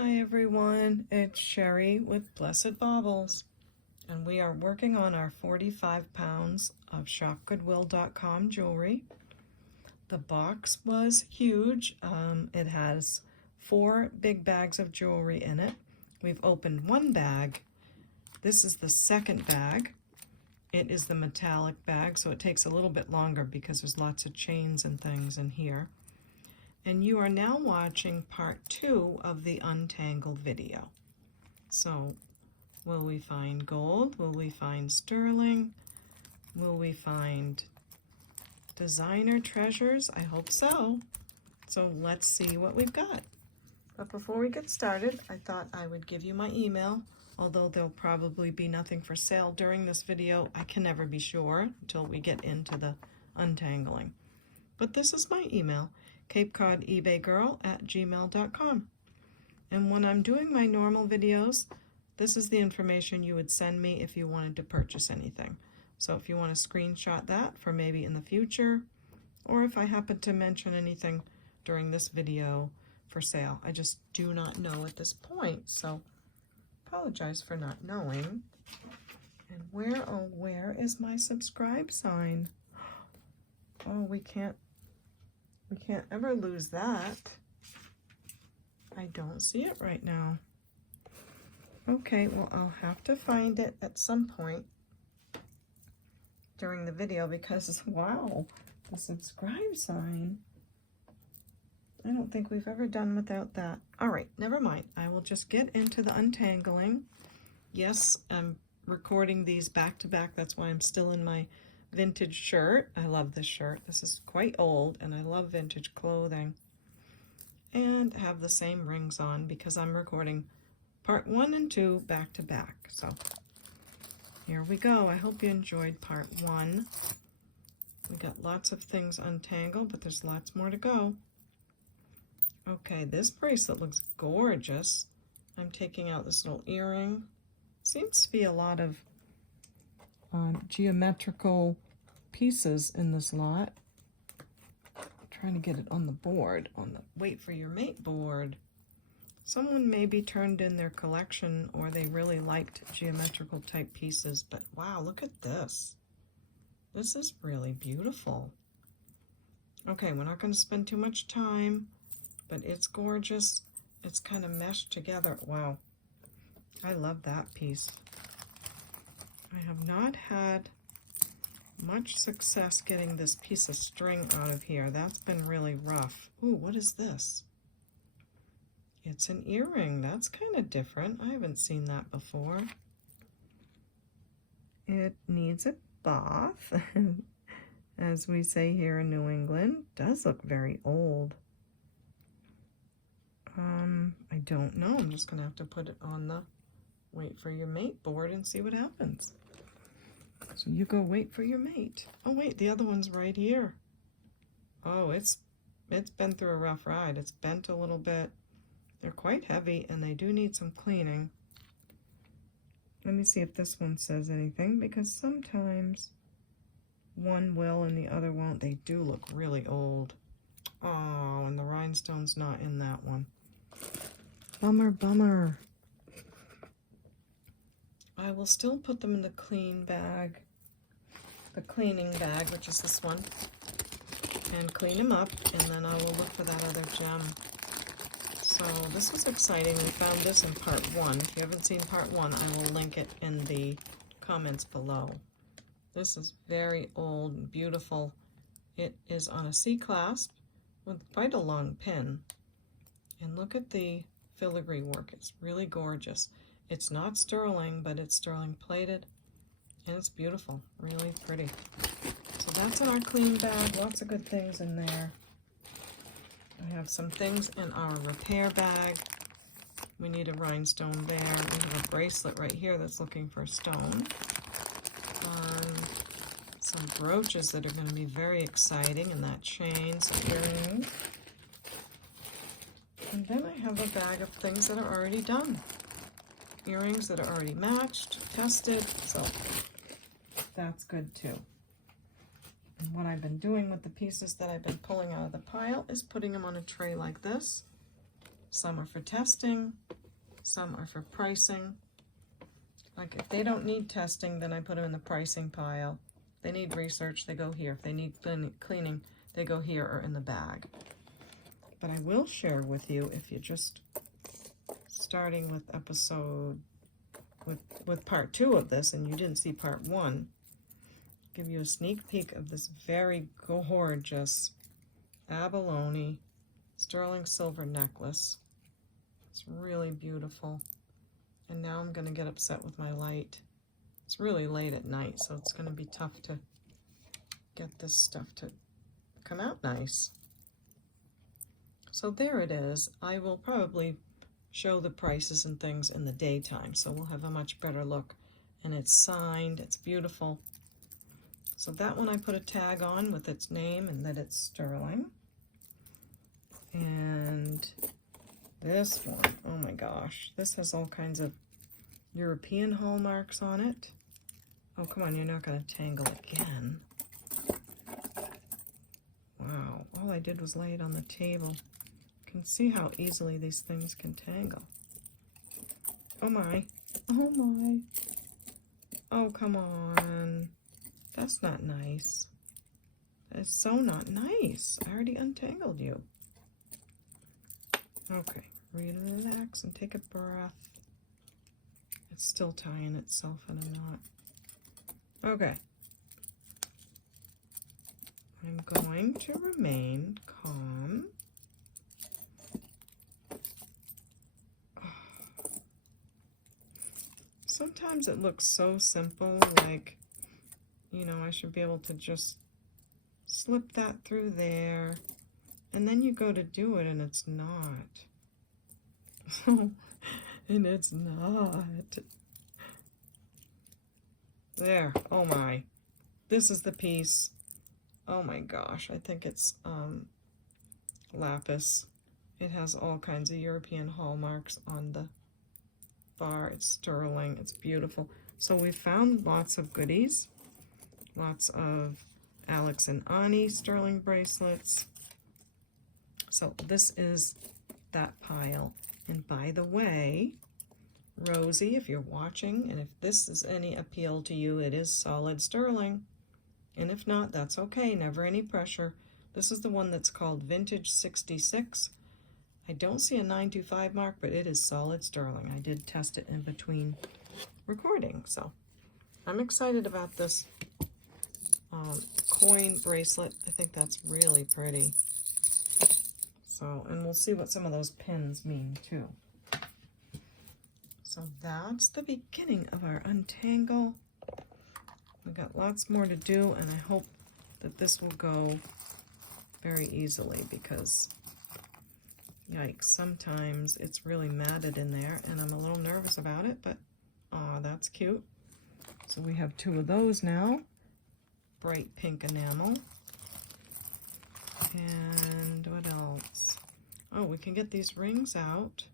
Hi everyone, it's Sherry with Blessed Baubles, and we are working on our 45 pounds of shopgoodwill.com jewelry. The box was huge. It has 4 big bags of jewelry in it. We've opened one bag. This is the second bag. It is the metallic bag, so it takes a little bit longer because there's lots of chains and things in here. And you are now watching part 2 of the Untangle video. So, will we find gold? Will we find sterling? Will we find designer treasures? I hope so. So let's see what we've got. But before we get started, I thought I would give you my email. Although there'll probably be nothing for sale during this video, I can never be sure until we get into the untangling. But this is my email, CapeCodEbayGirl@gmail.com. And when I'm doing my normal videos, this is the information you would send me if you wanted to purchase anything. So if you want to screenshot that for maybe in the future, or if I happen to mention anything during this video for sale. I just do not know at this point, so apologize for not knowing. And where is my subscribe sign? Oh, we can't ever lose that. I don't see it right now. Okay, well, I'll have to find it at some point during the video because, wow, the subscribe sign. I don't think we've ever done without that. All right, never mind. I will just get into the untangling. Yes, I'm recording these back to back. That's why I'm still in my vintage shirt. I love this shirt. This is quite old, and I love vintage clothing. And have the same rings on because I'm recording part 1 and 2 back to back. So here we go. I hope you enjoyed part 1. We got lots of things untangled, but there's lots more to go. Okay, this bracelet looks gorgeous. I'm taking out this little earring. Seems to be a lot of geometrical pieces in this lot. I'm trying to get it on the board, on the Wait for Your Mate board. Someone maybe turned in their collection or they really liked geometrical type pieces, but wow, look at this. This is really beautiful. Okay, we're not going to spend too much time, but it's gorgeous. It's kind of meshed together. Wow, I love that piece. I have not had much success getting this piece of string out of here. That's been really rough. Ooh, what is this? It's an earring. That's kind of different. I haven't seen that before. It needs a bath, as we say here in New England. Does look very old. I don't know. I'm just going to have to put it on the Wait for Your Mate board and see what happens. So you go wait for your mate. Oh wait, the other one's right here. Oh, it's been through a rough ride. It's bent a little bit. They're quite heavy and they do need some cleaning. Let me see if this one says anything, because sometimes one will and the other won't. They do look really old. Oh, and the rhinestone's not in that one. Bummer, bummer. I will still put them in the clean bag, the cleaning bag, which is this one, and clean them up, and then I will look for that other gem. So this is exciting. We found this in part 1. If you haven't seen part 1, I will link it in the comments below. This is very old and beautiful. It is on a C-clasp with quite a long pin. And look at the filigree work. It's really gorgeous. It's not sterling, but it's sterling plated, and it's beautiful, really pretty. So that's in our clean bag, lots of good things in there. I have some things in our repair bag. We need a rhinestone there. We have a bracelet right here that's looking for a stone. Some brooches that are going to be very exciting, and that chain, some earrings. And then I have a bag of things that are already done. Earrings that are already matched, tested, so that's good too. And what I've been doing with the pieces that I've been pulling out of the pile is putting them on a tray like this, Some are for testing, some are for pricing. Like if they don't need testing, then I put them in the pricing pile. If they need research, they go here. If they need cleaning, they go here or in the bag. But I will share with you, if you're just starting with episode, with part 2 of this, and you didn't see part 1, give you a sneak peek of this very gorgeous abalone sterling silver necklace. It's really beautiful. And now I'm going to get upset with my light. It's really late at night, so it's going to be tough to get this stuff to come out nice. So there it is. I will probably show the prices and things in the daytime, so we'll have a much better look. And it's signed. It's beautiful. So that one I put a tag on with its name and that it's sterling. And this one, oh my gosh, this has all kinds of European hallmarks on it. Oh, come on, you're not going to tangle again. Wow, all I did was lay it on the table. You can see how easily these things can tangle. Oh my, oh my. Oh, come on. That's not nice. That's so not nice. I already untangled you. Okay, relax and take a breath. It's still tying itself in a knot. Okay. I'm going to remain calm. Sometimes it looks so simple, like, you know, I should be able to just slip that through there. And then you go to do it and it's not. And it's not. There, oh my. This is the piece. Oh my gosh, I think it's Lapis. It has all kinds of European hallmarks on the bar. It's sterling, it's beautiful. So we found lots of goodies. Lots of Alex and Ani sterling bracelets. So this is that pile. And by the way, Rosie, if you're watching, and if this is any appeal to you, it is solid sterling. And if not, that's okay, never any pressure. This is the one that's called Vintage 66. I don't see a 925 mark, but it is solid sterling. I did test it in between recordings, so I'm excited about this coin bracelet. I think that's really pretty. So, and we'll see what some of those pins mean too. So that's the beginning of our untangle. We've got lots more to do, and I hope that this will go very easily because, yikes, sometimes it's really matted in there, and I'm a little nervous about it, but aw, that's cute. So we have 2 of those now. Bright pink enamel. And what else? Oh, we can get these rings out.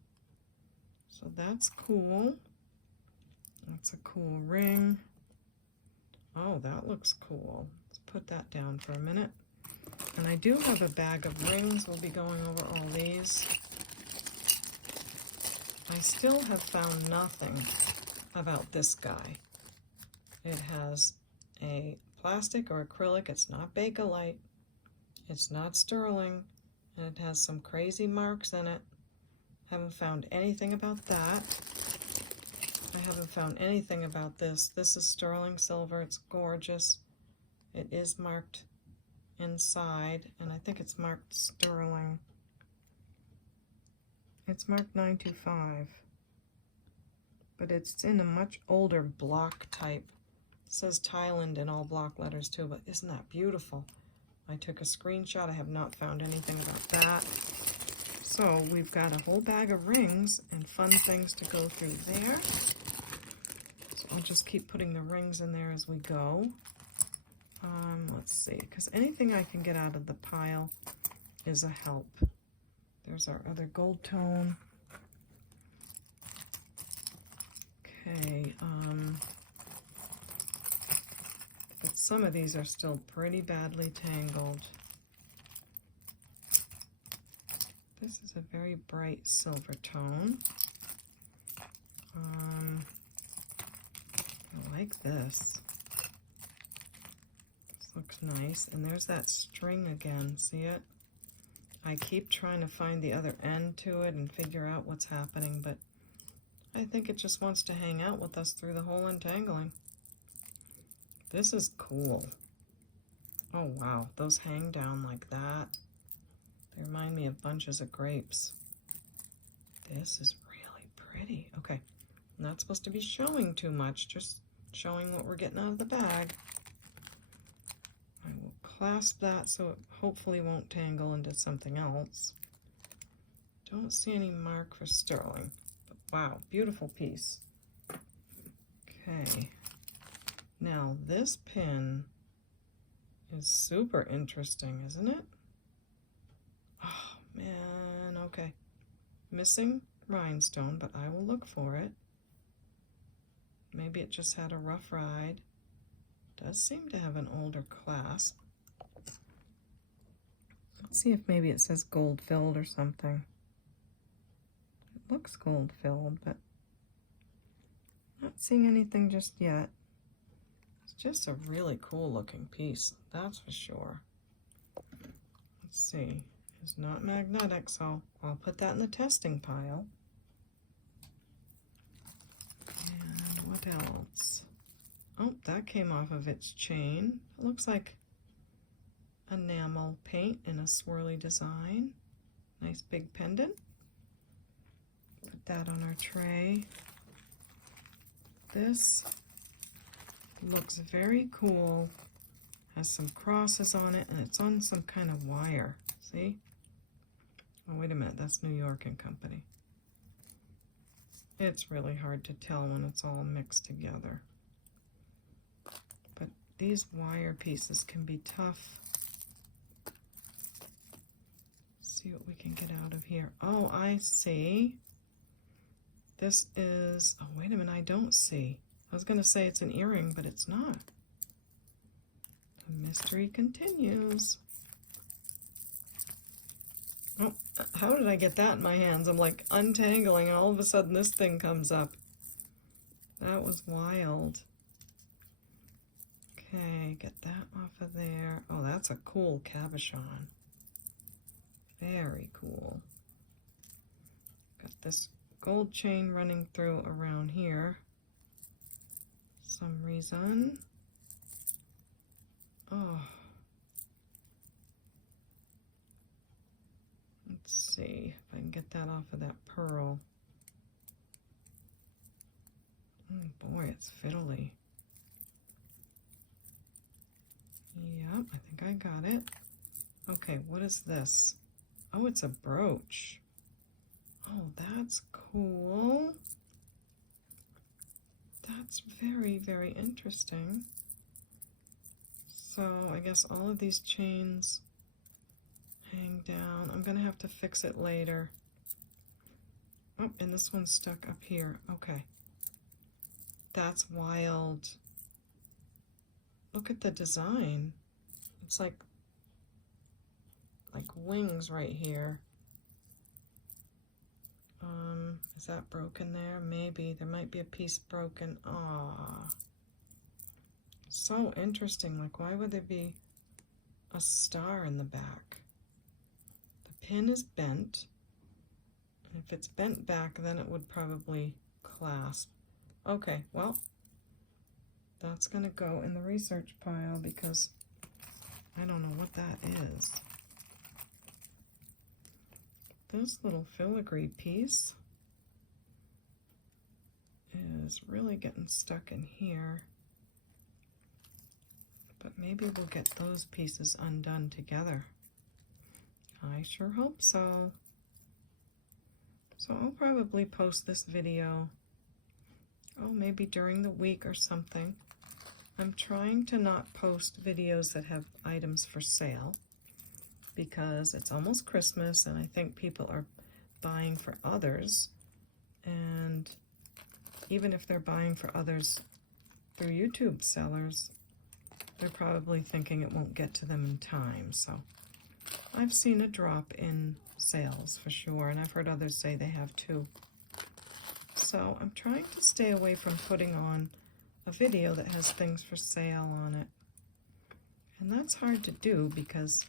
So that's cool. That's a cool ring. Oh, that looks cool. Let's put that down for a minute. And I do have a bag of rings. We'll be going over all these. I still have found nothing about this guy. It has a plastic or acrylic. It's not Bakelite. It's not sterling, and it has some crazy marks in it. Haven't found anything about that. I haven't found anything about this. This is sterling silver. It's gorgeous. It is marked inside, and I think it's marked sterling. It's marked 925, but it's in a much older block type. It says Thailand in all block letters too, but isn't that beautiful? I took a screenshot. I have not found anything about that. So we've got a whole bag of rings and fun things to go through there. So I'll just keep putting the rings in there as we go. Let's see, because anything I can get out of the pile is a help. There's our other gold tone. Okay, but some of these are still pretty badly tangled. This is a very bright silver tone. I like this. This looks nice. And there's that string again. See it? I keep trying to find the other end to it and figure out what's happening, but I think it just wants to hang out with us through the whole untangling. This is cool. Oh wow, those hang down like that. They remind me of bunches of grapes. This is really pretty. Okay, I'm not supposed to be showing too much, just showing what we're getting out of the bag. I will clasp that so it hopefully won't tangle into something else. Don't see any mark for sterling, but wow, beautiful piece. Okay, now this pin is super interesting, isn't it? Oh man, okay. Missing rhinestone, but I will look for it. Maybe it just had a rough ride. Does seem to have an older clasp. Let's see if maybe it says gold filled or something. It looks gold filled, but not seeing anything just yet. It's just a really cool looking piece, that's for sure. Let's see. It's not magnetic, so I'll put that in the testing pile. And what else? Oh, that came off of its chain. It looks like enamel paint in a swirly design. Nice big pendant. Put that on our tray. This looks very cool. Has some crosses on it, and it's on some kind of wire. See? Oh, wait a minute. That's New York and Company. It's really hard to tell when it's all mixed together. But these wire pieces can be tough. See what we can get out of here. Oh, I see. This is, oh, wait a minute, I don't see. I was going to say it's an earring, but it's not. The mystery continues. Oh, how did I get that in my hands? I'm like untangling, and all of a sudden this thing comes up. That was wild. Okay, get that off of there. Oh, that's a cool cabochon. Very cool. Got this gold chain running through around here. Some reason. Oh. Let's see if I can get that off of that pearl. Oh boy, it's fiddly. Yep, I think I got it. Okay, what is this? Oh, it's a brooch. Oh, that's cool. That's very, very interesting. So I guess all of these chains hang down. I'm going to have to fix it later. Oh, and this one's stuck up here. Okay. That's wild. Look at the design. It's like wings right here. Is that broken there? Maybe. There might be a piece broken. Ah. So interesting. Like, why would there be a star in the back? The pin is bent. And if it's bent back, then it would probably clasp. Okay, well, that's going to go in the research pile because I don't know what that is. This little filigree piece is really getting stuck in here. But maybe we'll get those pieces undone together. I sure hope so. So I'll probably post this video, oh, maybe during the week or something. I'm trying to not post videos that have items for sale because it's almost Christmas and I think people are buying for others. And even if they're buying for others through YouTube sellers, they're probably thinking it won't get to them in time. So I've seen a drop in sales for sure, and I've heard others say they have too. So I'm trying to stay away from putting on a video that has things for sale on it. And that's hard to do because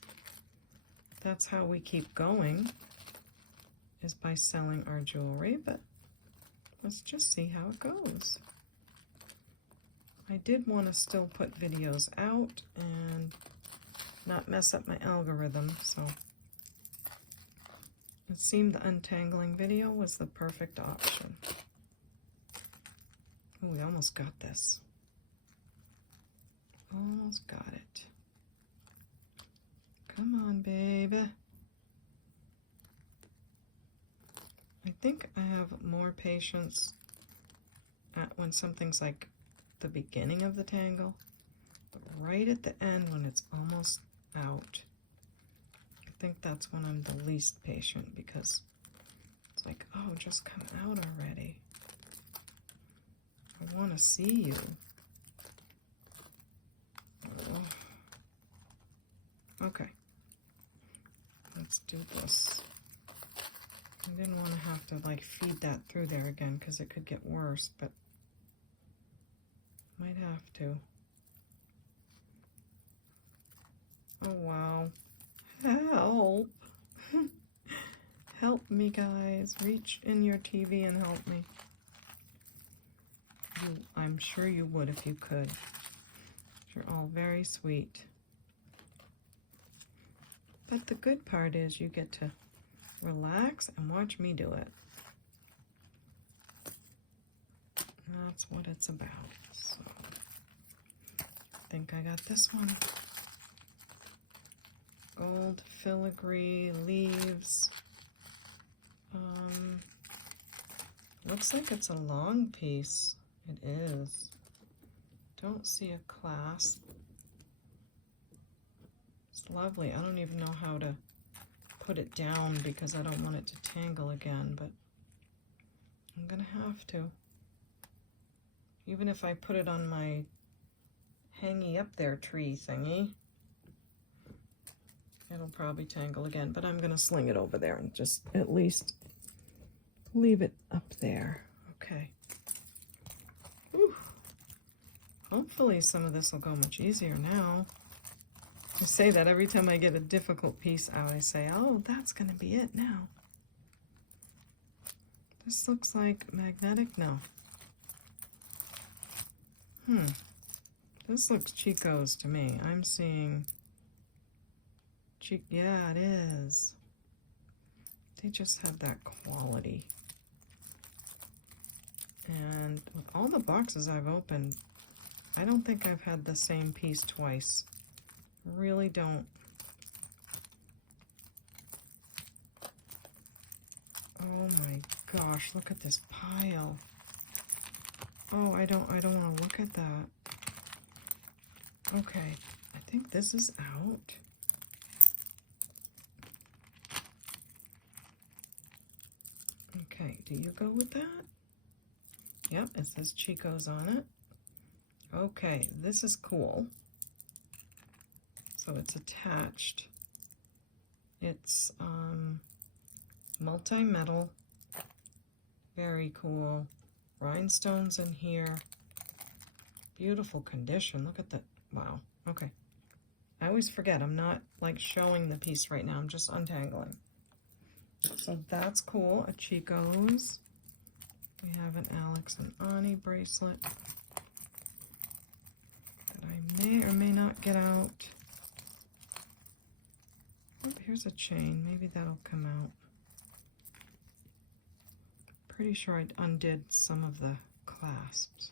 that's how we keep going, is by selling our jewelry, but let's just see how it goes. I did want to still put videos out and not mess up my algorithm, so it seemed the untangling video was the perfect option. Oh, we almost got this. Almost got it. Come on, baby. I think I have more patience when something's like the beginning of the tangle, but right at the end when it's almost out, I think that's when I'm the least patient, because it's like, oh, just come out already. I want to see you. Oh. Okay, let's do this. I didn't want to have to like feed that through there again because it could get worse, but might have to. Oh wow. Help. Help me, guys. Reach in your TV and help me. I'm sure you would if you could. You're all very sweet. But the good part is you get to relax and watch me do it. That's what it's about. So, I think I got this one. Gold filigree leaves. Looks like it's a long piece. It is. Don't see a clasp. It's lovely. I don't even know how to put it down because I don't want it to tangle again, but I'm gonna have to. Even if I put it on my hangy up there tree thingy, it'll probably tangle again, but I'm gonna sling it over there and just at least leave it up there. Okay. Whew. Hopefully some of this will go much easier now. I say that every time I get a difficult piece out, I say, oh, that's gonna be it now. This looks like magnetic, no. This looks Chico's to me. I'm seeing, yeah, it is. They just have that quality. And with all the boxes I've opened, I don't think I've had the same piece twice. Really don't. Oh my gosh, look at this pile. Oh, I don't want to look at that. Okay, I think this is out. Okay, do you go with that? Yep, it says Chico's on it. Okay, this is cool. So it's attached. It's multi-metal. Very cool. Rhinestones in here. Beautiful condition. Look at that. Wow. Okay. I always forget. I'm not like showing the piece right now. I'm just untangling. So that's cool. A Chico's. We have an Alex and Ani bracelet that I may or may not get out. Oh, here's a chain. Maybe that'll come out. Pretty sure I undid some of the clasps.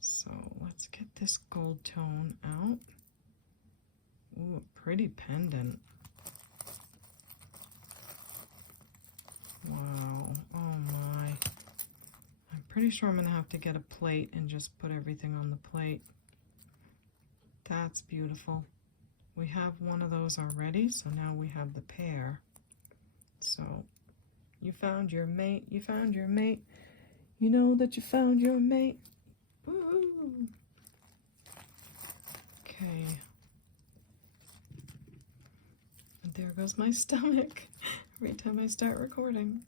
So let's get this gold tone out. Ooh, a pretty pendant. Wow, oh my. I'm pretty sure I'm gonna have to get a plate and just put everything on the plate. That's beautiful. We have one of those already, so now we have the pair. So, you found your mate, you found your mate. You know that you found your mate. Woo! Okay. there goes my stomach every time I start recording.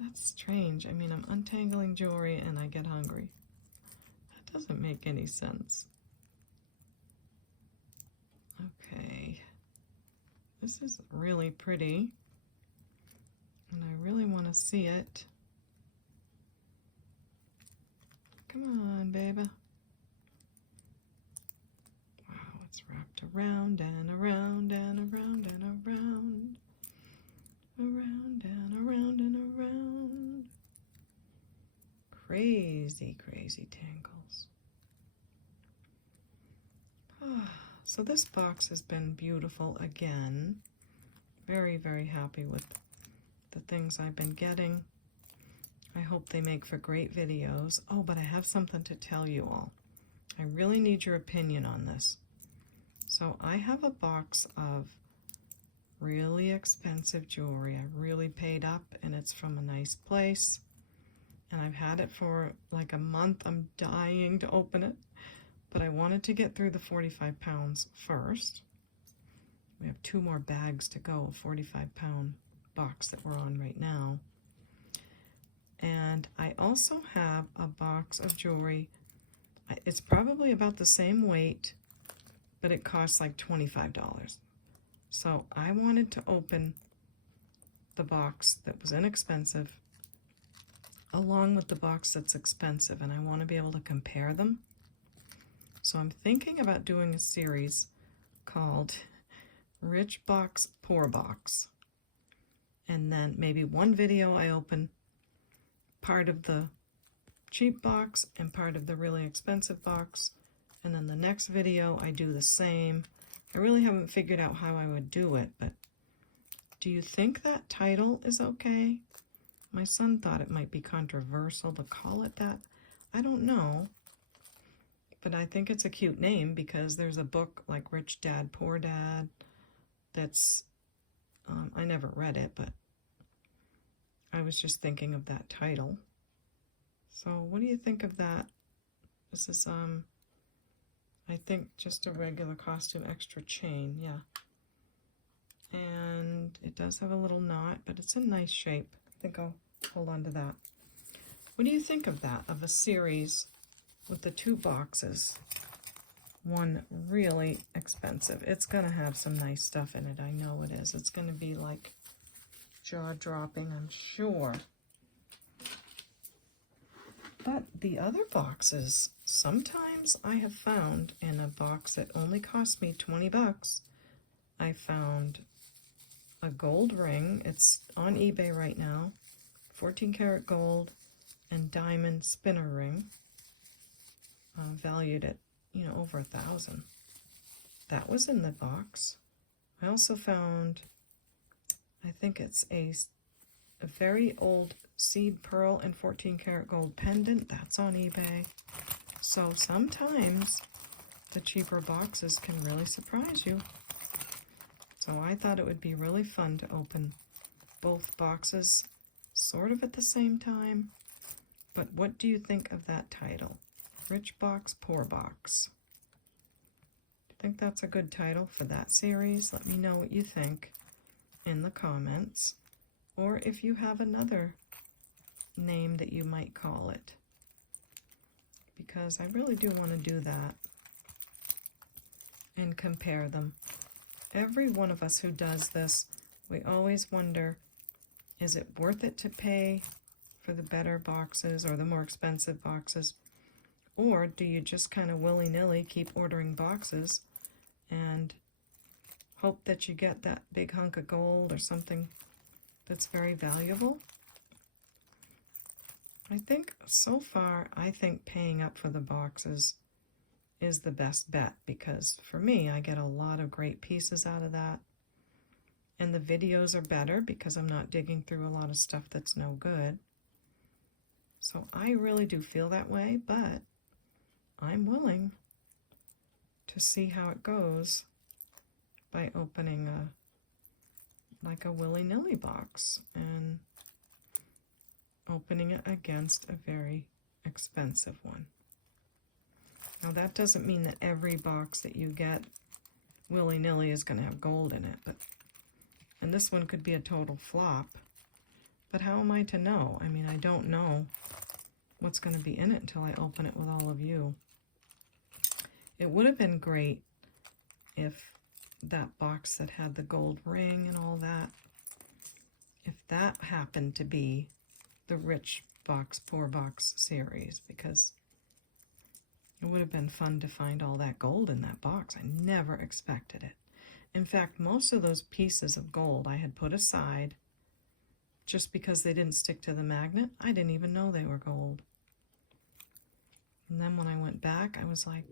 That's strange. I mean, I'm untangling jewelry and I get hungry. That doesn't make any sense. Okay. This is really pretty. And I really want to see it. Come on, baby. Wow, it's wrapped around and around and around and around. Around and around and around. Crazy, crazy tangles. So this box has been beautiful again. Very, very happy with the things I've been getting. I hope they make for great videos. Oh, but I have something to tell you all. I really need your opinion on this. So I have a box of really expensive jewelry. I really paid up and it's from a nice place. And I've had it for like a month. I'm dying to open it. But I wanted to get through the 45 pounds first. We have 2 more bags to go, a 45-pound box that we're on right now. And I also have a box of jewelry. It's probably about the same weight, but it costs like $25. So I wanted to open the box that was inexpensive along with the box that's expensive, and I want to be able to compare them. So I'm thinking about doing a series called Rich Box, Poor Box. And then maybe one video I open part of the cheap box and part of the really expensive box. And then the next video I do the same. I really haven't figured out how I would do it, but do you think that title is okay? My son thought it might be controversial to call it that. I don't know. But I think it's a cute name because there's a book like Rich Dad, Poor Dad that's, I never read it, but I was just thinking of that title. So what do you think of that? This is, I think just a regular costume, extra chain, yeah. And it does have a little knot, but it's a nice shape. I think I'll hold on to that. What do you think of that, of a series with the 2 boxes? One really expensive. It's going to have some nice stuff in it. I know it is. It's going to be like jaw-dropping, I'm sure. But the other boxes, sometimes I have found in a box that only cost me 20 bucks, I found a gold ring. It's on eBay right now. 14 karat gold and diamond spinner ring. Valued at, you know, over $1,000. That was in the box. I also found, I think it's a very old seed pearl and 14 karat gold pendant. That's on eBay. So sometimes the cheaper boxes can really surprise you. So I thought it would be really fun to open both boxes sort of at the same time. But what do you think of that title? Rich Box, Poor Box. Do you think that's a good title for that series? Let me know what you think in the comments. Or if you have another name that you might call it. Because I really do want to do that and compare them. Every one of us who does this, we always wonder, is it worth it to pay for the better boxes or the more expensive boxes? Or do you just kind of willy-nilly keep ordering boxes and hope that you get that big hunk of gold or something that's very valuable? I think so far, I think paying up for the boxes is the best bet, because for me, I get a lot of great pieces out of that. And the videos are better because I'm not digging through a lot of stuff that's no good. So I really do feel that way, but I'm willing to see how it goes by opening like a willy-nilly box and opening it against a very expensive one. Now that doesn't mean that every box that you get willy-nilly is going to have gold in it. And this one could be a total flop. But how am I to know? I mean, I don't know what's going to be in it until I open it with all of you. It would have been great if that box that had the gold ring and all that, if that happened to be the rich box, poor box series, because it would have been fun to find all that gold in that box. I never expected it. In fact, most of those pieces of gold I had put aside just because they didn't stick to the magnet. I didn't even know they were gold. And then when I went back, I was like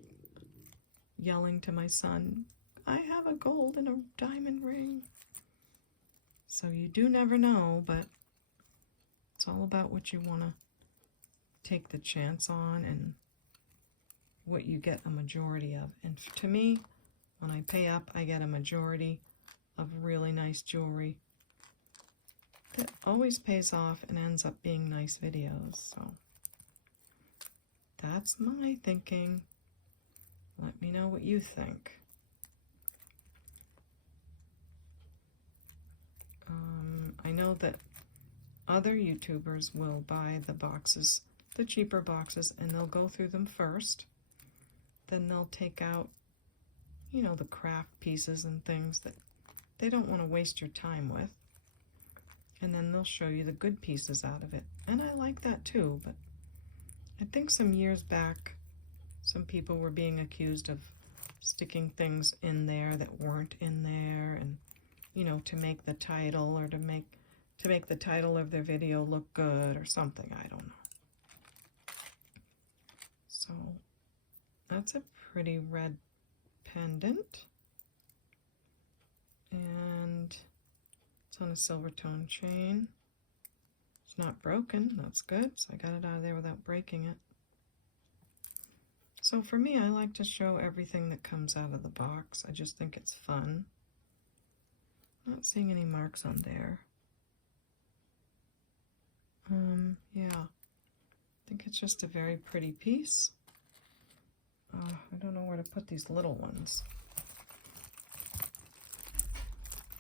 yelling to my son, I have a gold and a diamond ring. So you do never know, but it's all about what you want to take the chance on and what you get a majority of. And to me, when I pay up, I get a majority of really nice jewelry that always pays off and ends up being nice videos. So that's my thinking. Let me know what you think. I know that other YouTubers will buy the boxes, the cheaper boxes, and they'll go through them first. Then they'll take out, you know, the craft pieces and things that they don't want to waste your time with. And then they'll show you the good pieces out of it. And I like that too, but I think some years back, some people were being accused of sticking things in there that weren't in there, and, you know, to make the title or to make the title of their video look good or something. I don't know. So that's a pretty red pendant. And it's on a silver tone chain. It's not broken. That's good. So I got it out of there without breaking it. So for me, I like to show everything that comes out of the box. I just think it's fun. Not seeing any marks on there. Yeah. I think it's just a very pretty piece. I don't know where to put these little ones.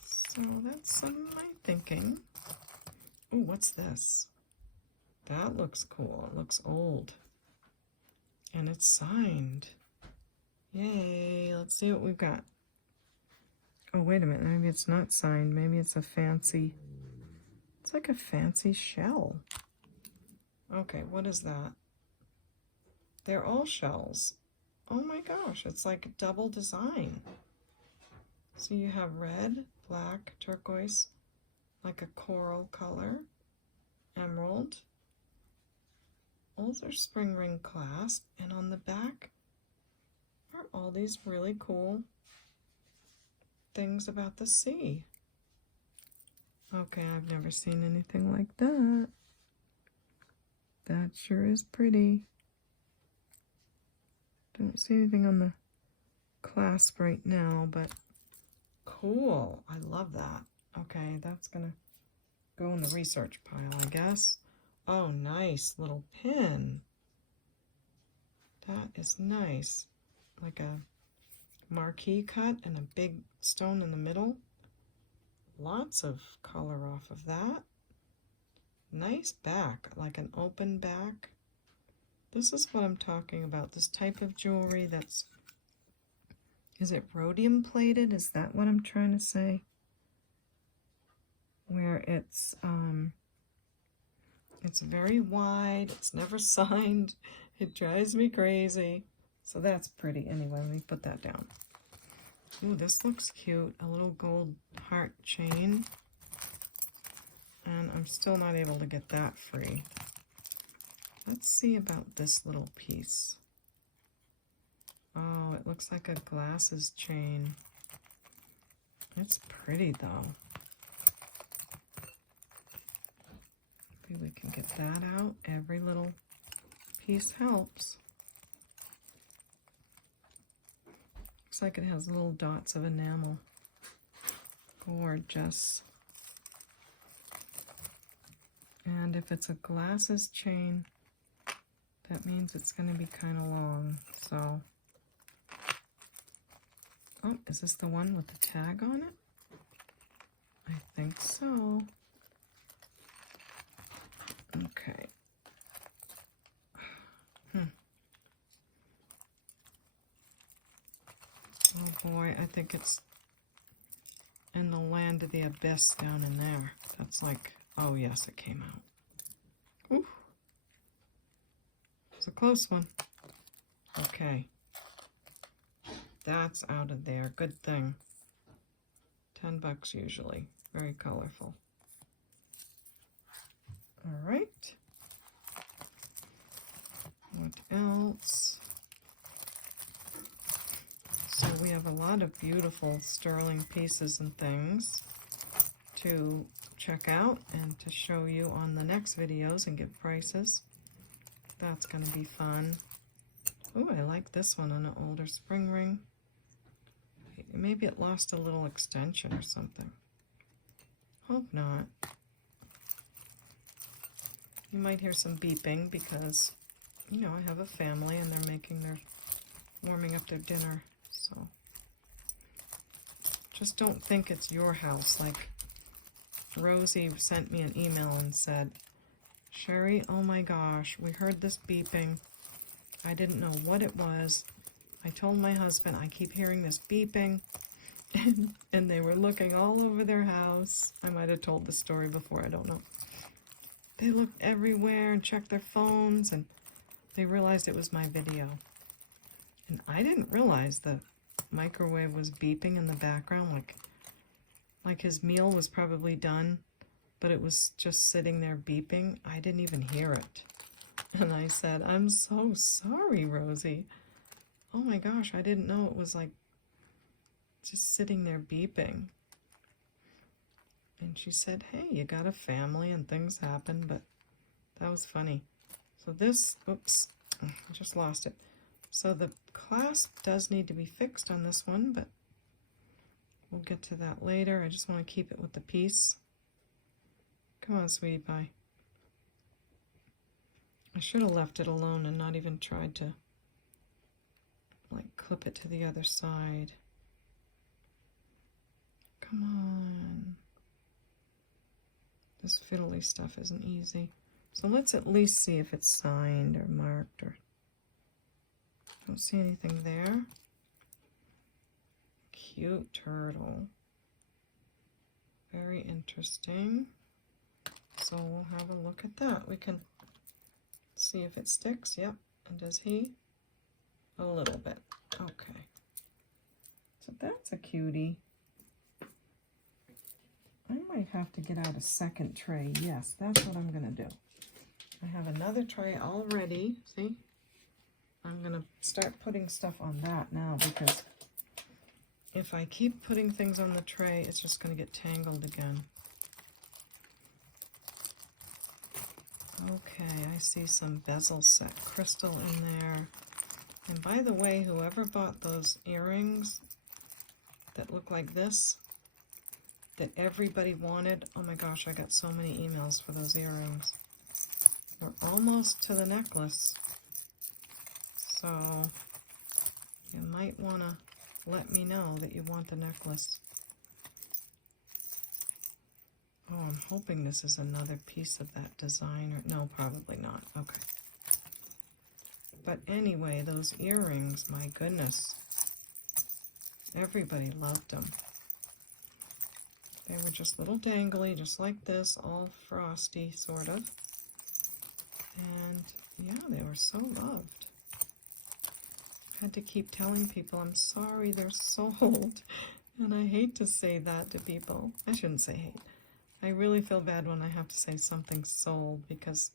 So that's some of my thinking. Oh, what's this? That looks cool. It looks old. And it's signed. Yay, let's see what we've got. Oh, wait a minute, maybe it's not signed. Maybe it's a fancy, it's like a fancy shell. Okay, what is that? They're all shells. Oh my gosh, it's like a double design. So you have red, black, turquoise, like a coral color, emerald. Those are spring ring clasp, and on the back are all these really cool things about the sea. Okay, I've never seen anything like that. That sure is pretty. Don't see anything on the clasp right now, but cool. I love that. Okay, that's gonna go in the research pile, I guess. Oh, nice little pin. That is nice. Like a marquee cut and a big stone in the middle. Lots of color off of that. Nice back, like an open back. This is what I'm talking about. This type of jewelry that's, is it rhodium plated? Is that what I'm trying to say? Where it's very wide, it's never signed, it drives me crazy. So that's pretty. Anyway, let me put that down. Ooh, this looks cute. A little gold heart chain. And I'm still not able to get that free. Let's see about this little piece. Oh, it looks like a glasses chain. It's pretty though. Maybe we can get that out. Every little piece helps. Looks like it has little dots of enamel. Gorgeous. And if it's a glasses chain, that means it's going to be kind of long. So, oh, Oh, is this the one with the tag on it? I think so. Okay. Oh boy, I think it's in the land of the abyss down in there. That's like, oh yes, it came out. Ooh. It's a close one. Okay. That's out of there. Good thing. $10 usually. Very colorful. All right. What else? So we have a lot of beautiful sterling pieces and things to check out and to show you on the next videos and give prices. That's going to be fun. Oh, I like this one on an older spring ring. Maybe it lost a little extension or something. Hope not. You might hear some beeping because, you know, I have a family and they're warming up their dinner. So just don't think it's your house. Like Rosie sent me an email and said, Sherry, oh my gosh, we heard this beeping. I didn't know what it was. I told my husband, I keep hearing this beeping. And they were looking all over their house. I might have told the story before, I don't know. They looked everywhere and checked their phones, and they realized it was my video. And I didn't realize the microwave was beeping in the background, like his meal was probably done, but it was just sitting there beeping. I didn't even hear it. And I said, I'm so sorry, Rosie. Oh my gosh, I didn't know it was like just sitting there beeping. And she said, hey, you got a family and things happen, but that was funny. So this, oops, I just lost it. So the clasp does need to be fixed on this one, but we'll get to that later. I just want to keep it with the piece. Come on, sweetie pie. I should have left it alone and not even tried to like clip it to the other side. Come on. This fiddly stuff isn't easy. So let's at least see if it's signed or marked or... Don't see anything there. Cute turtle. Very interesting. So we'll have a look at that. We can see if it sticks. Yep. And does he? A little bit. Okay. So that's a cutie. I might have to get out a second tray. Yes, that's what I'm going to do. I have another tray already. See? I'm going to start putting stuff on that now because if I keep putting things on the tray, it's just going to get tangled again. Okay, I see some bezel set crystal in there. And by the way, whoever bought those earrings that look like this, that everybody wanted, oh my gosh, I got so many emails for those earrings. We're almost to the necklace. So you might want to let me know that you want the necklace. Oh, I'm hoping this is another piece of that design. Or no, probably not. Okay. But anyway, those earrings, my goodness. Everybody loved them. They were just little dangly, just like this, all frosty, sort of. And yeah, they were so loved. I had to keep telling people, I'm sorry, they're sold. And I hate to say that to people. I shouldn't say hate. I really feel bad when I have to say something's sold because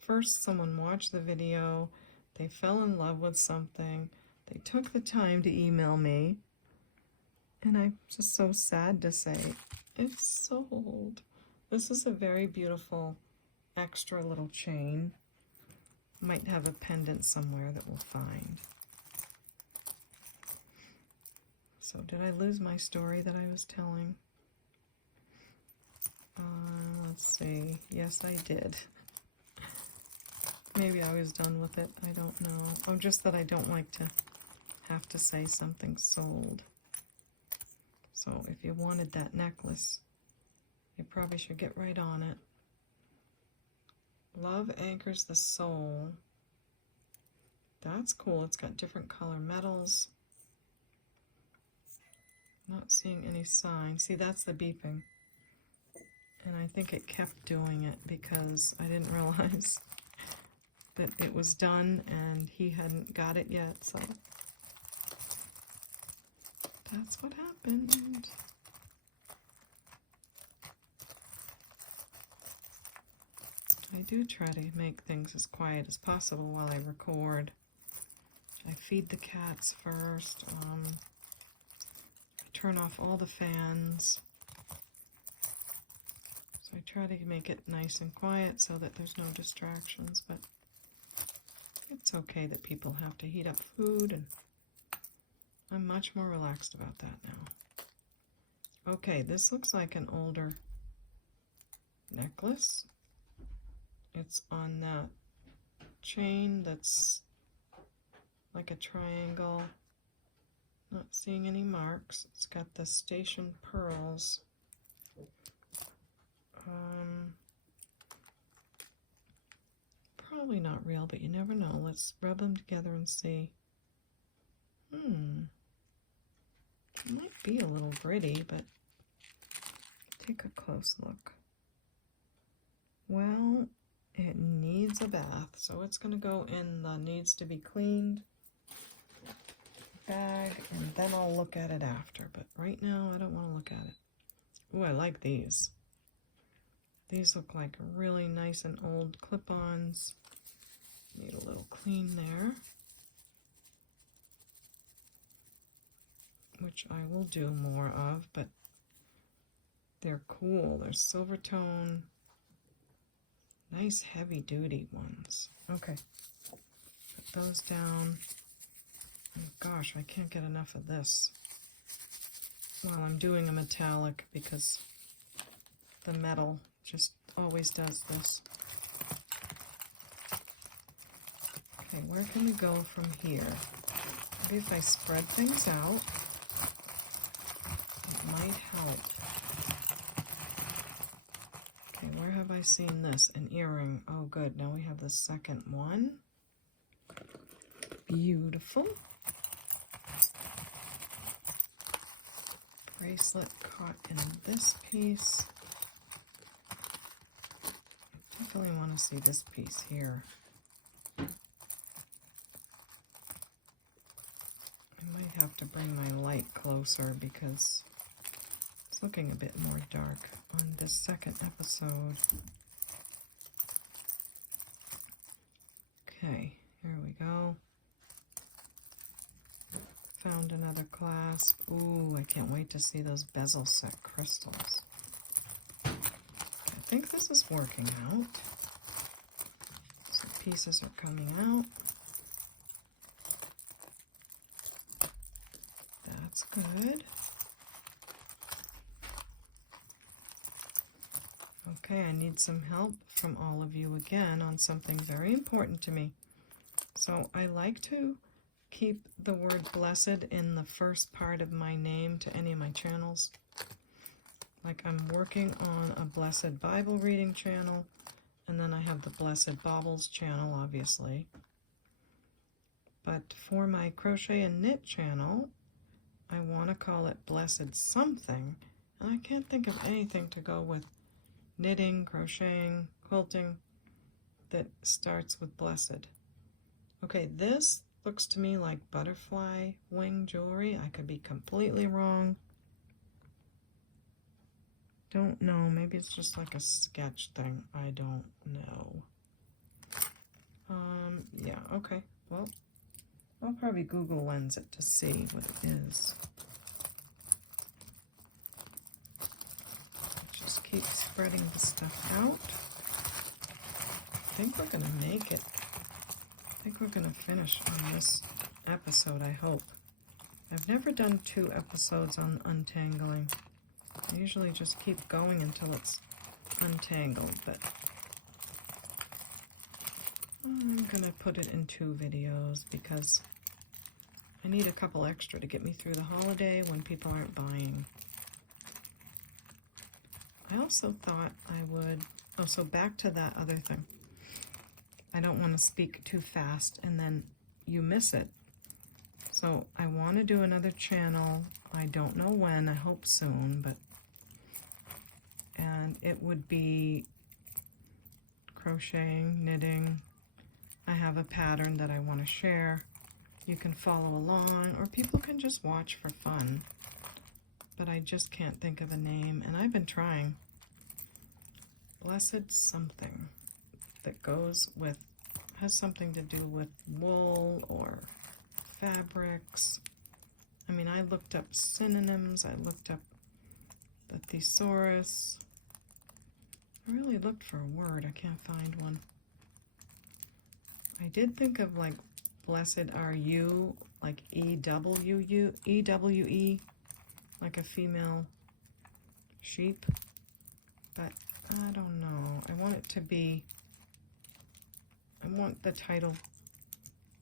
first someone watched the video, they fell in love with something, they took the time to email me, and I'm just so sad to say, it's sold. This is a very beautiful extra little chain. Might have a pendant somewhere that we'll find. So did I lose my story that I was telling? Let's see. Yes, I did. Maybe I was done with it. I don't know. Oh, just that I don't like to have to say something sold. So if you wanted that necklace, you probably should get right on it. Love anchors the soul. That's cool. It's got different color metals. Not seeing any sign. See, that's the beeping. And I think it kept doing it because I didn't realize that it was done and he hadn't got it yet, so that's what happened. I do try to make things as quiet as possible while I record. I feed the cats first. I turn off all the fans. So I try to make it nice and quiet so that there's no distractions, but it's okay that people have to heat up food, and I'm much more relaxed about that now. Okay, this looks like an older necklace. It's on that chain that's like a triangle. Not seeing any marks. It's got the station pearls. Probably not real, but you never know. Let's rub them together and see. It might be a little gritty, but take a close look. Well, it needs a bath, so it's going to go in the needs to be cleaned bag, and then I'll look at it after. But right now, I don't want to look at it. Ooh, I like these. These look like really nice and old clip-ons. Need a little clean there, which I will do more of, but they're cool. They're silver tone, nice heavy-duty ones. Okay, put those down. Oh gosh, I can't get enough of this while I'm doing a metallic because the metal just always does this. Okay, where can we go from here? Maybe if I spread things out, it might help. Okay, where have I seen this? An earring. Oh, good. Now we have the second one. Beautiful. Bracelet caught in this piece. I definitely want to see this piece here. I might have to bring my light closer because it's looking a bit more dark on this second episode. Okay, here we go. Found another clasp. Ooh, I can't wait to see those bezel set crystals. I think this is working out. Some pieces are coming out. That's good. Okay, I need some help from all of you again on something very important to me. So I like to keep the word blessed in the first part of my name to any of my channels. Like I'm working on a Blessed Bible reading channel, and then I have the Blessed Baubles channel, obviously. But for my crochet and knit channel, I want to call it Blessed something, and I can't think of anything to go with knitting, crocheting, quilting that starts with blessed. Okay, this looks to me like butterfly wing jewelry. I could be completely wrong. Don't know. Maybe it's just like a sketch thing. I don't know. Yeah, okay. Well, I'll probably Google Lens it to see what it is. Just keep spreading the stuff out. I think we're gonna make it. I think we're gonna finish on this episode, I hope. I've never done 2 episodes on untangling. I usually just keep going until it's untangled, but I'm gonna put it in 2 videos because I need a couple extra to get me through the holiday when people aren't buying. I also thought I would, oh, so back to that other thing. I don't want to speak too fast and then you miss it. So I want to do another channel. I don't know when, I hope soon, but, and it would be crocheting, knitting. I have a pattern that I want to share. You can follow along, or people can just watch for fun. But I just can't think of a name, and I've been trying. Blessed something that goes with, has something to do with wool or fabrics. I mean, I looked up synonyms, I looked up the thesaurus. I really looked for a word, I can't find one. I did think of like, blessed are you, like E-W-E, like a female sheep, but I don't know. I want it to be, I want the title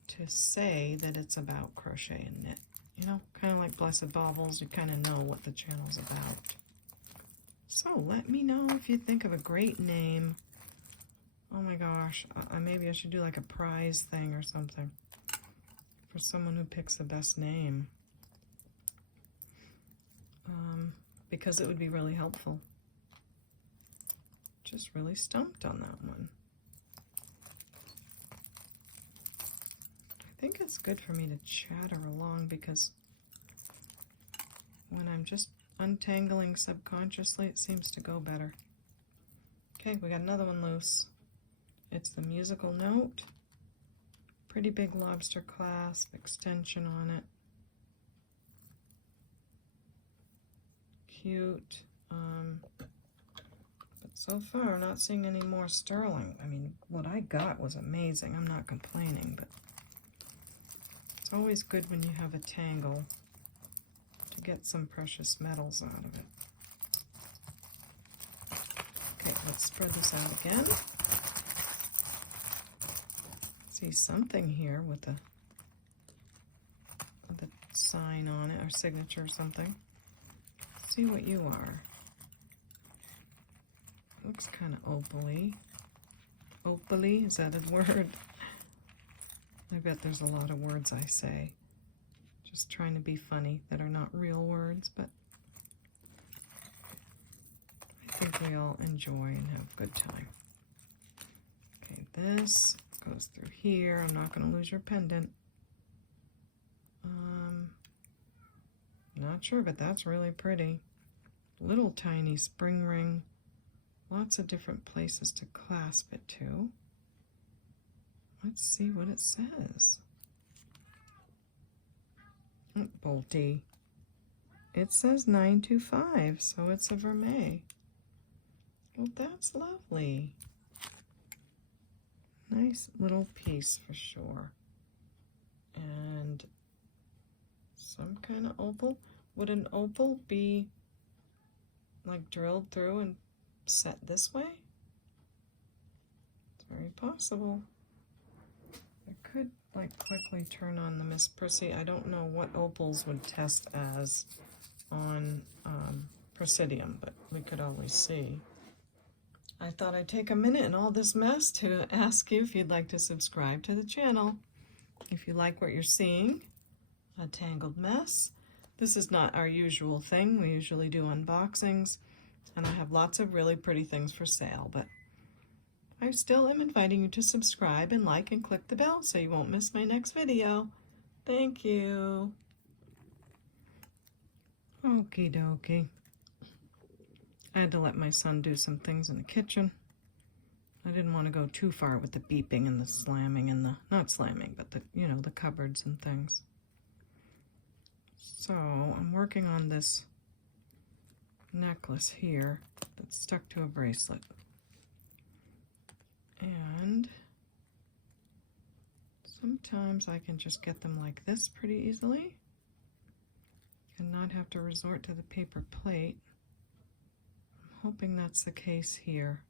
to say that it's about crochet and knit, you know, kind of like Blessed Baubles. You kind of know what the channel's about. So let me know if you think of a great name. Oh my gosh, maybe I should do like a prize thing or something for someone who picks the best name, because it would be really helpful. Just really stumped on that one. I think it's good for me to chatter along because when I'm just untangling subconsciously, it seems to go better. Okay, we got another one loose. It's the musical note. Pretty big lobster clasp, extension on it. Cute. But so far, not seeing any more sterling. I mean, what I got was amazing. I'm not complaining, but it's always good when you have a tangle to get some precious metals out of it. Okay, let's spread this out again. See something here with a sign on it, or signature or something. See what you are. Looks kind of opal-y. Opal-y, is that a word? I bet there's a lot of words I say, just trying to be funny, that are not real words, but I think we all enjoy and have a good time. Okay, this goes through here. I'm not going to lose your pendant. Not sure, but that's really pretty. Little tiny spring ring. Lots of different places to clasp it to. Let's see what it says. Bolty. It says 925, so it's a vermeil. Well, that's lovely. Nice little piece for sure. And some kind of opal. Would an opal be like drilled through and set this way? It's very possible. I could like quickly turn on the Miss Prissy. I don't know what opals would test as on Presidium, but we could always see. I thought I'd take a minute in all this mess to ask you if you'd like to subscribe to the channel. If you like what you're seeing, a tangled mess. This is not our usual thing. We usually do unboxings, and I have lots of really pretty things for sale, but I still am inviting you to subscribe and like and click the bell so you won't miss my next video. Thank you. Okie dokie. I had to let my son do some things in the kitchen. I didn't want to go too far with the beeping and the slamming and the, not slamming, but the, you know, the cupboards and things. So I'm working on this necklace here that's stuck to a bracelet. And sometimes I can just get them like this pretty easily and not have to resort to the paper plate. I'm hoping that's the case here.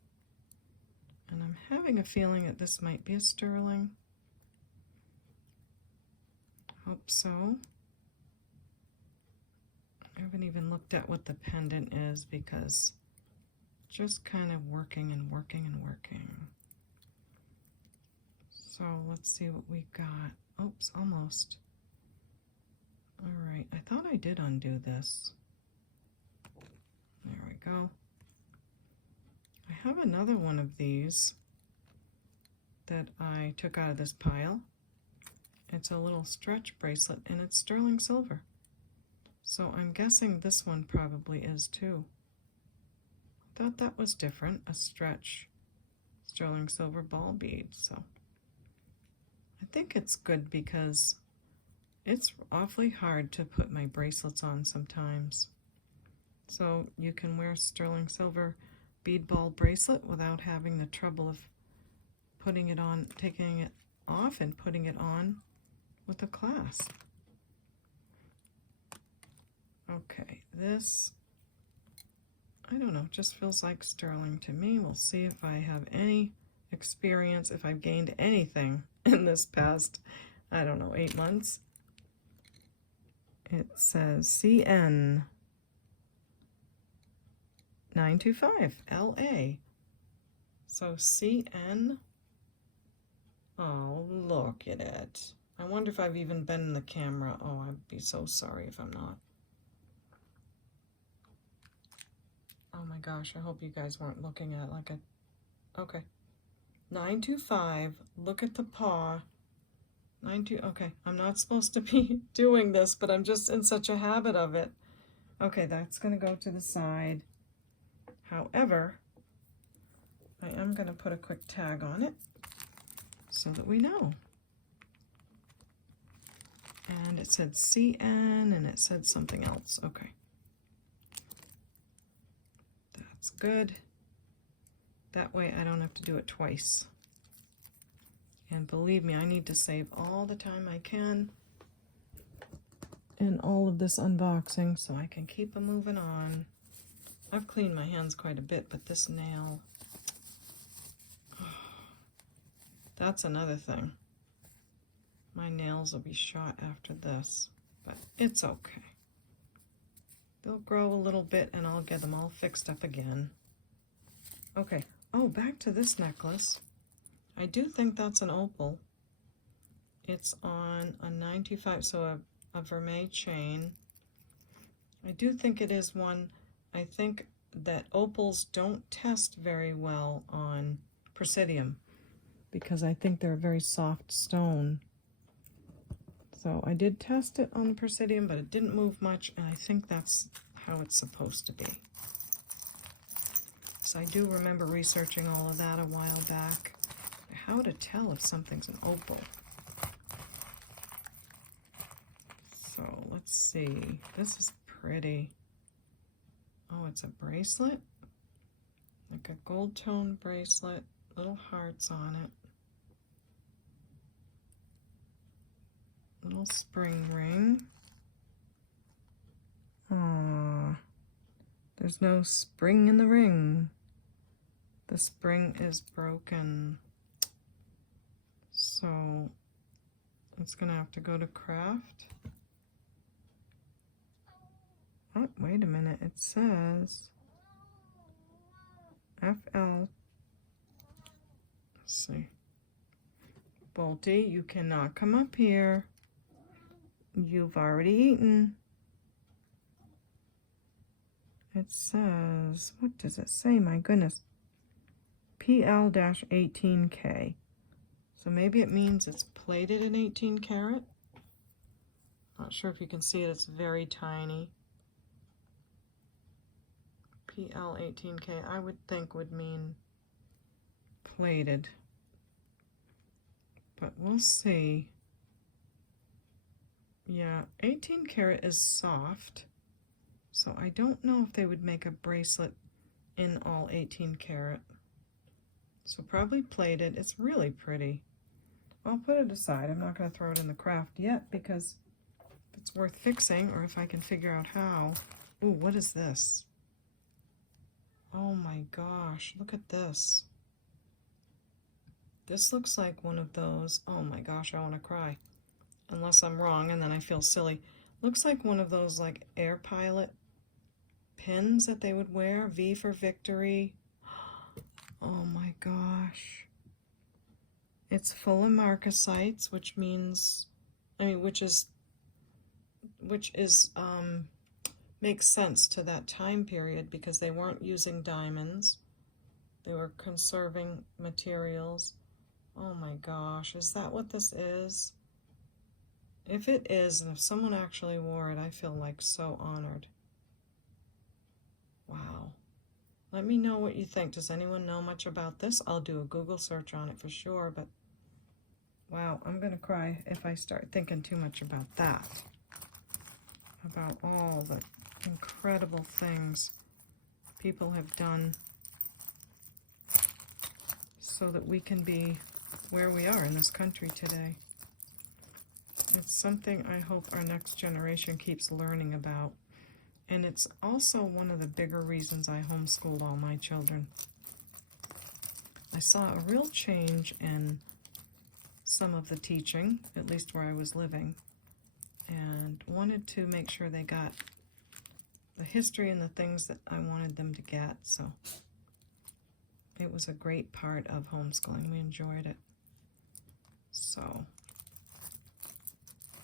And I'm having a feeling that this might be a sterling. Hope so. I haven't even looked at what the pendant is because just kind of working and working and working. So let's see what we got. Oops, almost. All right, I thought I did undo this. There we go. I have another one of these that I took out of this pile. It's a little stretch bracelet and it's sterling silver. So I'm guessing this one probably is too. Thought that was different, a stretch sterling silver ball bead. So I think it's good because it's awfully hard to put my bracelets on sometimes. So you can wear sterling silver bead ball bracelet without having the trouble of putting it on, taking it off and putting it on with a clasp. Okay, this, I don't know, just feels like sterling to me. We'll see if I have any experience, if I've gained anything in this past, I don't know, 8 months. It says CN 925 LA. So CN, oh, look at it. I wonder if I've even been in the camera. Oh, I'd be so sorry if I'm not. Oh my gosh, I hope you guys weren't looking at like a, okay. 925, look at the paw. 92, okay, I'm not supposed to be doing this, but I'm just in such a habit of it. Okay, that's gonna go to the side. However, I am gonna put a quick tag on it so that we know. And it said CN and it said something else, okay. That's good. That way I don't have to do it twice. And believe me, I need to save all the time I can in all of this unboxing so I can keep them moving on. I've cleaned my hands quite a bit, but this nail, that's another thing. My nails will be shot after this, but it's okay. They'll grow a little bit and I'll get them all fixed up again. Okay, oh, back to this necklace. I do think that's an opal. It's on a 925, so a vermeil chain. I do think it is one. I think that opals don't test very well on Presidium because I think they're a very soft stone. So I did test it on Presidium, but it didn't move much, and I think that's how it's supposed to be. So I do remember researching all of that a while back. How to tell if something's an opal. So let's see. This is pretty. Oh, it's a bracelet. Like a gold tone bracelet. Little hearts on it. Little spring ring. Aww. There's no spring in the ring. The spring is broken. So it's gonna have to go to craft. Oh, wait a minute, it says FL. Let's see. Bolty, you cannot come up here. You've already eaten. It says, what does it say? My goodness. PL-18K. So maybe it means it's plated in 18 karat. Not sure if you can see it, it's very tiny. PL-18K, I would think would mean plated. But we'll see. Yeah, 18 karat is soft. So I don't know if they would make a bracelet in all 18 karat. So probably plated. It's really pretty. I'll put it aside. I'm not going to throw it in the craft yet because it's worth fixing, or if I can figure out how. Ooh, what is this? Oh my gosh, look at this. This looks like one of those, oh my gosh, I want to cry. unless I'm wrong, and then I feel silly. Looks like one of those like air pilot pins that they would wear. V for victory. Oh my gosh. It's full of marcasites, which means, which is makes sense to that time period because they weren't using diamonds. They were conserving materials. Oh my gosh, is that what this is? If it is, and if someone actually wore it, I feel like so honored. Wow. Let me know what you think. Does anyone know much about this? I'll do a Google search on it for sure, but wow, I'm gonna cry if I start thinking too much about that. About all the incredible things people have done so that we can be where we are in this country today. It's something I hope our next generation keeps learning about. And it's also one of the bigger reasons I homeschooled all my children. I saw a real change in some of the teaching, at least where I was living, and wanted to make sure they got the history and the things that I wanted them to get. So it was a great part of homeschooling. We enjoyed it. So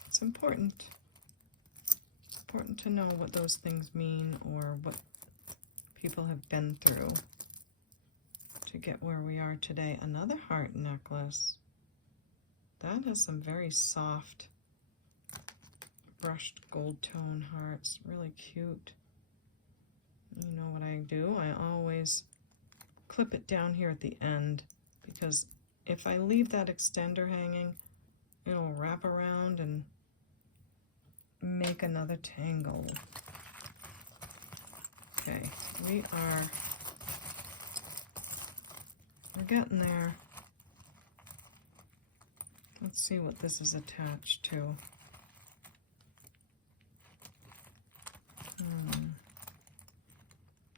it's important to know what those things mean or what people have been through to get where we are today. Another heart necklace. That has some very soft brushed gold tone hearts. Really cute. You know what I do? I always clip it down here at the end because if I leave that extender hanging, it'll wrap around and make another tangle. Okay, we're getting there. Let's see what this is attached to.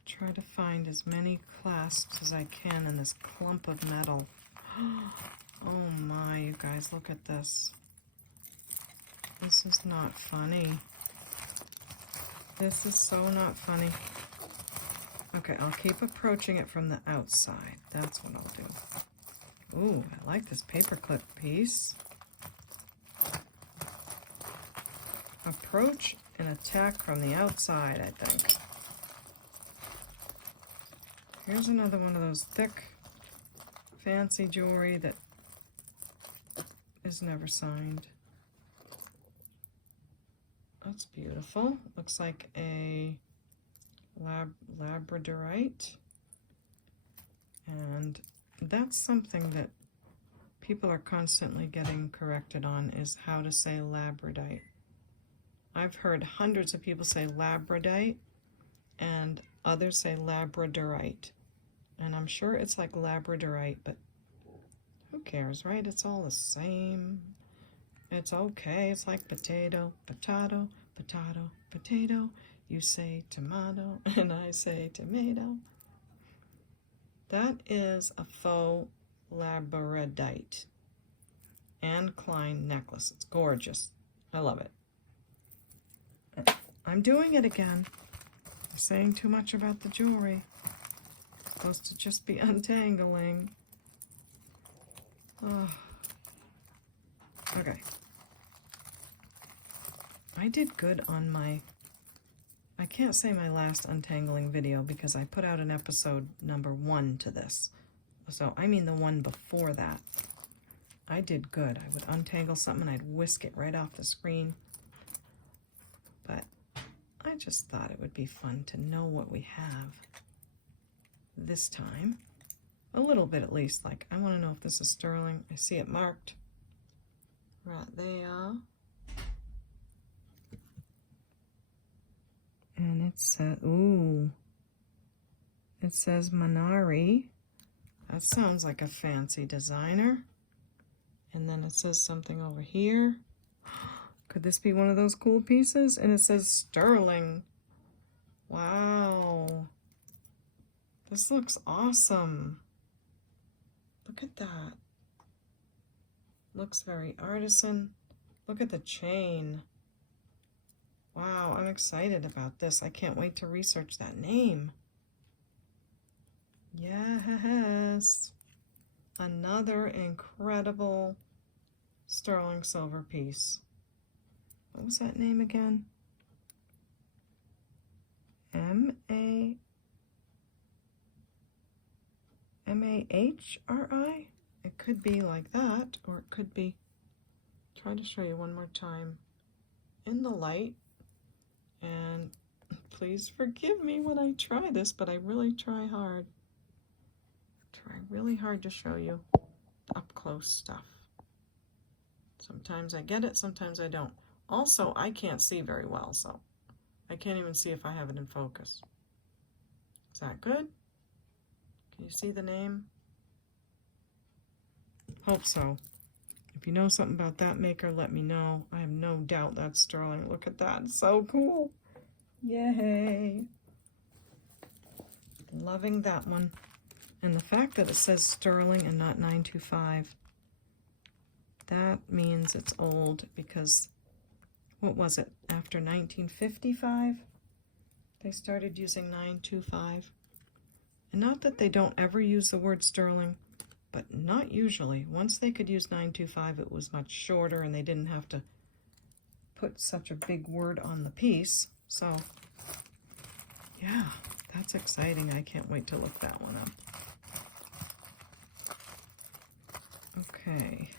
Try to find as many clasps as I can in this clump of metal. Oh my, you guys, look at this. This is not funny. This is so not funny. Okay, I'll keep approaching it from the outside. That's what I'll do. Ooh, I like this paperclip piece. Approach and attack from the outside, I think. Here's another one of those thick, fancy jewelry that is never signed. That's beautiful. Looks like a labradorite. And that's something that people are constantly getting corrected on, is how to say labradite. I've heard hundreds of people say labradite and others say labradorite. And I'm sure it's like labradorite, but who cares, right? It's all the same. It's okay. It's like potato, potato, potato, potato. You say tomato and I say tomato. That is a faux labradorite Anne Klein necklace. It's gorgeous. I love it. I'm doing it again. I'm saying too much about the jewelry. It's supposed to just be untangling. Oh. Okay. I did good on my, I can't say my last untangling video because I put out an episode number 1 to this. So I mean the one before that. I did good. I would untangle something and I'd whisk it right off the screen. But I just thought it would be fun to know what we have this time. A little bit at least. Like, I want to know if this is sterling. I see it marked right there. And it says, ooh, it says Minari. That sounds like a fancy designer. And then it says something over here. Could this be one of those cool pieces? And it says sterling. Wow. This looks awesome. Look at that. Looks very artisan. Look at the chain. Wow, I'm excited about this. I can't wait to research that name. Yes. Another incredible sterling silver piece. What was that name again? M-A-H-R-I? It could be like that, or it could be, try to show you one more time, in the light. And please forgive me when I try this, but I really try hard. Try really hard to show you up close stuff. Sometimes I get it, sometimes I don't. Also, I can't see very well, so I can't even see if I have it in focus. Is that good? Can you see the name? Hope so. If you know something about that maker, let me know. I have no doubt that's sterling. Look at that. It's so cool. Yay. Loving that one. And the fact that it says sterling and not 925, that means it's old because, what was it, after 1955? They started using 925. And not that they don't ever use the word sterling, but not usually. Once they could use 925, it was much shorter and they didn't have to put such a big word on the piece. So, yeah, that's exciting. I can't wait to look that one up. Okay.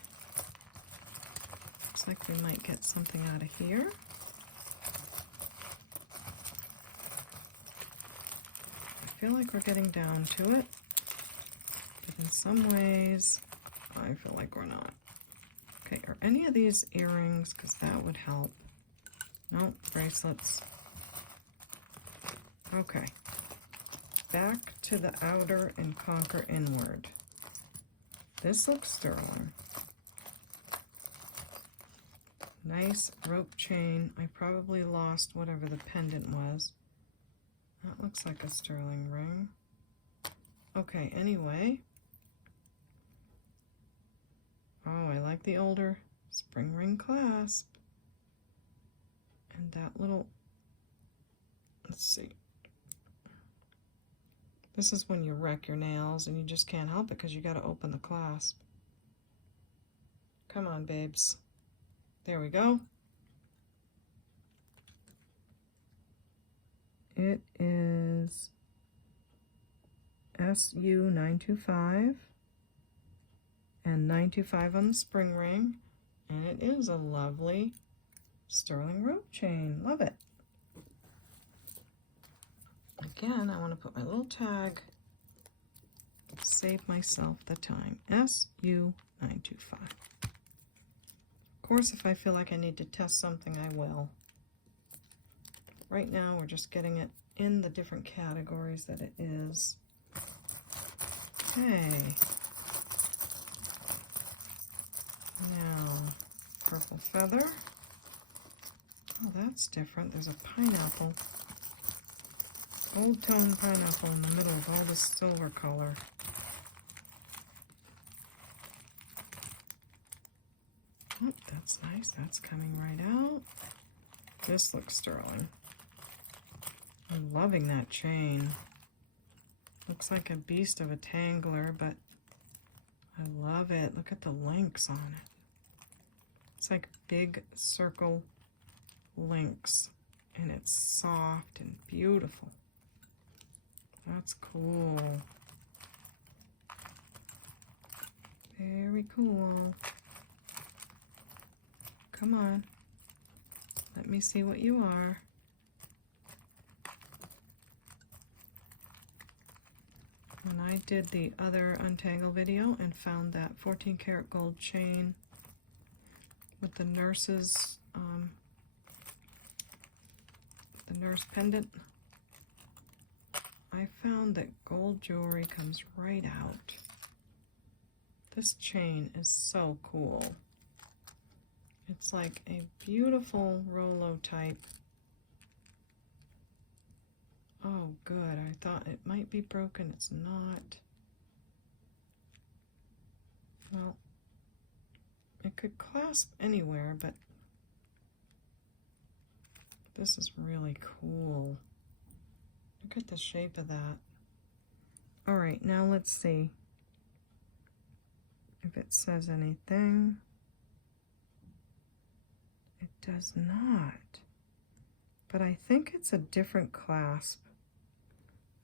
Looks like we might get something out of here. I feel like we're getting down to it, but in some ways, I feel like we're not. Okay, are any of these earrings? Because that would help. Nope, bracelets. Okay. Back to the outer and conquer inward. This looks sterling. Nice rope chain. I probably lost whatever the pendant was. That looks like a sterling ring. Okay, anyway. Oh, I like the older spring ring clasp. And that little, let's see. This is when you wreck your nails and you just can't help it because you got to open the clasp. Come on, babes. There we go. It is SU 925 and 925 on the spring ring, and it is a lovely sterling rope chain. Love it. Again, I want to put my little tag, save myself the time. SU 925. Of course, if I feel like I need to test something, I will. Right now, we're just getting it in the different categories that it is. Okay. Now, purple feather. Oh, that's different. There's a pineapple. Old tone pineapple in the middle of all this silver color. Oh, that's nice. That's coming right out. This looks sterling. I'm loving that chain. Looks like a beast of a tangler, but I love it. Look at the links on it. It's like big circle links, and it's soft and beautiful. That's cool. Very cool. Come on. Let me see what you are. When I did the other Untangle video and found that 14 karat gold chain with the nurse's, the nurse pendant, I found that gold jewelry comes right out. This chain is so cool. It's like a beautiful Rolo type. Oh, good. I thought it might be broken. It's not. Well, it could clasp anywhere, but This is really cool. Look at the shape of that. All right, now let's see if it says anything. It does not. But I think it's a different clasp.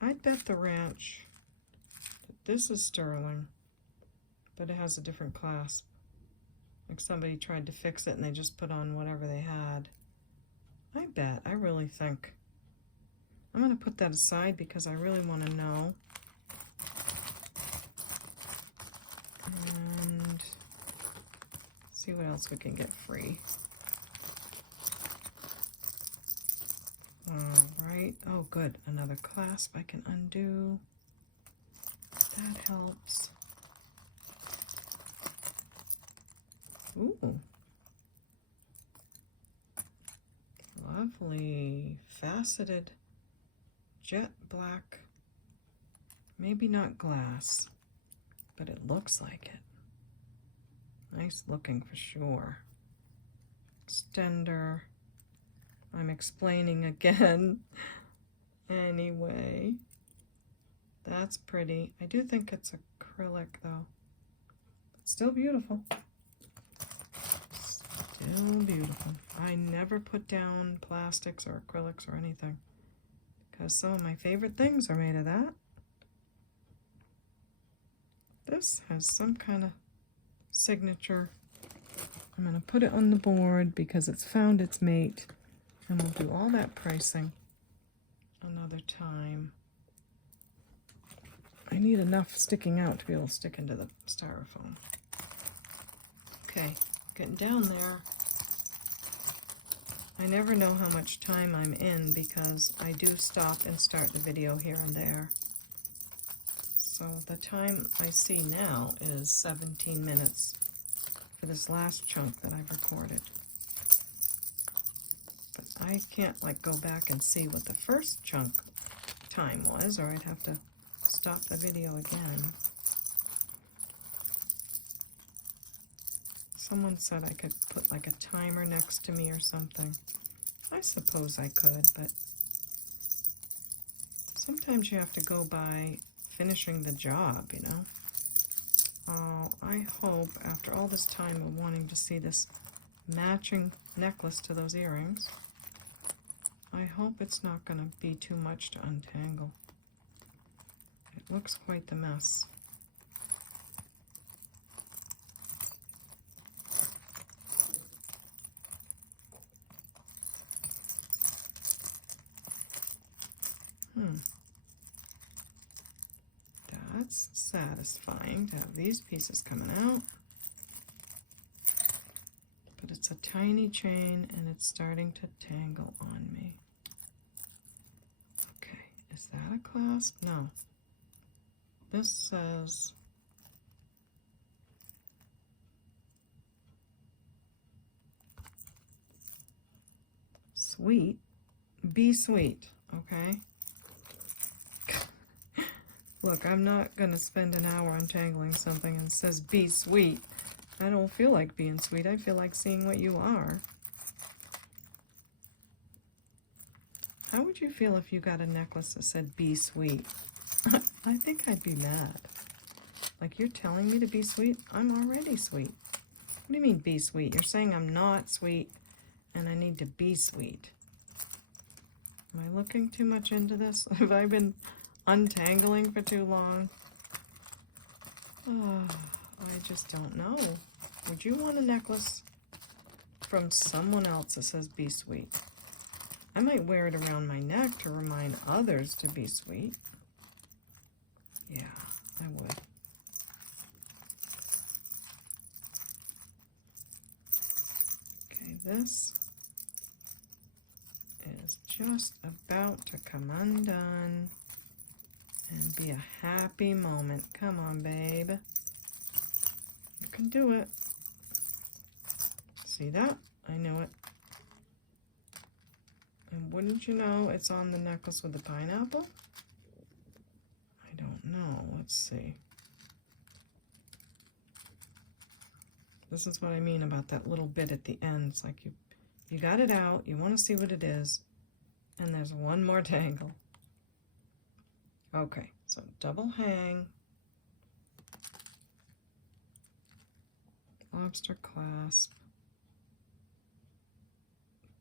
I'd bet the ranch that this is sterling, but it has a different clasp. Like somebody tried to fix it and they just put on whatever they had. I bet, I really think. I'm going to put that aside because I really want to know. And see what else we can get free. All right. Oh, good. Another clasp I can undo. That helps. Ooh. Lovely. Faceted jet black. Maybe not glass, but it looks like it. Nice looking for sure. Extender. I'm explaining again. Anyway, that's pretty. I do think it's acrylic though. But still beautiful. Still beautiful. I never put down plastics or acrylics or anything because some of my favorite things are made of that. This has some kind of signature. I'm going to put it on the board because it's found its mate. And we'll do all that pricing another time. I need enough sticking out to be able to stick into the styrofoam. Okay, getting down there. I never know how much time I'm in because I do stop and start the video here and there. So the time I see now is 17 minutes for this last chunk that I've recorded. I can't like go back and see what the first chunk time was, or I'd have to stop the video again. Someone said I could put like a timer next to me or something. I suppose I could, but sometimes you have to go by finishing the job, you know. Oh, I hope after all this time of wanting to see this matching necklace to those earrings, I hope it's not going to be too much to untangle. It looks quite the mess. That's satisfying to have these pieces coming out. But it's a tiny chain and it's starting to tangle on me. Okay, is that a clasp? No. This says sweet. Be sweet, okay? Look, I'm not going to spend an hour untangling something and it says be sweet. I don't feel like being sweet. I feel like seeing what you are. How would you feel if you got a necklace that said be sweet? I think I'd be mad. Like, you're telling me to be sweet? I'm already sweet. What do you mean be sweet? You're saying I'm not sweet and I need to be sweet. Am I looking too much into this? Have I been untangling for too long? Oh, I just don't know. Would you want a necklace from someone else that says be sweet? I might wear it around my neck to remind others to be sweet. Yeah, I would. Okay, this is just about to come undone and be a happy moment. Come on, babe. You can do it. See that? I knew it. And wouldn't you know, it's on the necklace with the pineapple? I don't know. Let's see. This is what I mean about that little bit at the end. It's like you You got it out, you want to see what it is, and there's one more tangle. Okay, so double hang, lobster clasp,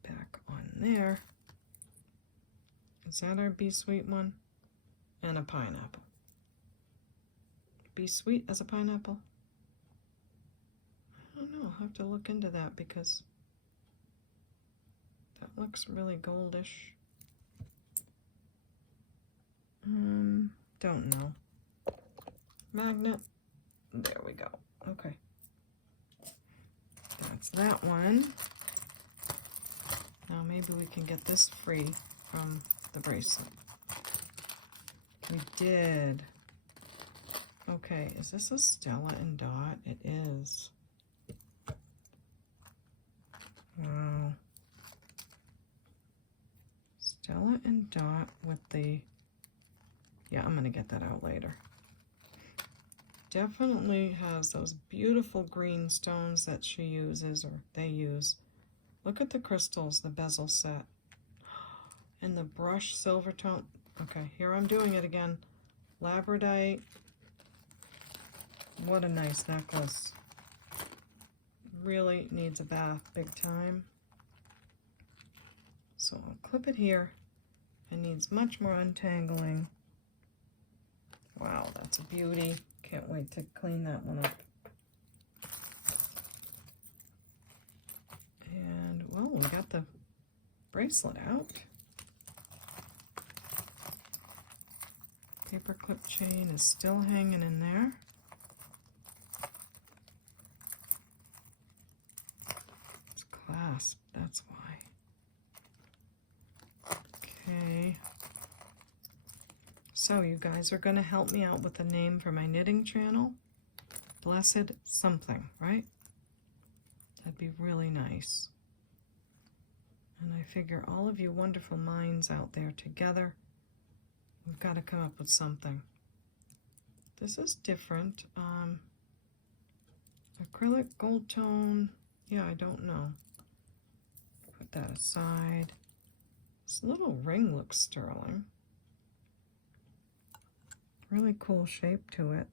back on there. Is that our Be Sweet one? And a pineapple. Be Sweet as a pineapple? I don't know, I'll have to look into that because that looks really goldish. Don't know. Magnet. There we go. Okay. That's that one. Now maybe we can get this free from the bracelet. We did. Okay, is this a Stella and Dot? It is. Wow. Stella and Dot with the... Yeah, I'm going to get that out later. Definitely has those beautiful green stones that she uses, or they use. Look at the crystals, the bezel set. And the brush silver tone. Okay, here I'm doing it again. Labradorite. What a nice necklace. Really needs a bath big time. So I'll clip it here. It needs much more untangling. Wow, that's a beauty. Can't wait to clean that one up. And, well, we got the bracelet out. Paperclip chain is still hanging in there. It's clasped, that's why. Okay. So you guys are going to help me out with the name for my knitting channel. Blessed something, right? That'd be really nice. And I figure all of you wonderful minds out there together, we've got to come up with something. This is different. Acrylic, gold tone. Yeah, I don't know. Put that aside. This little ring looks sterling. Really cool shape to it.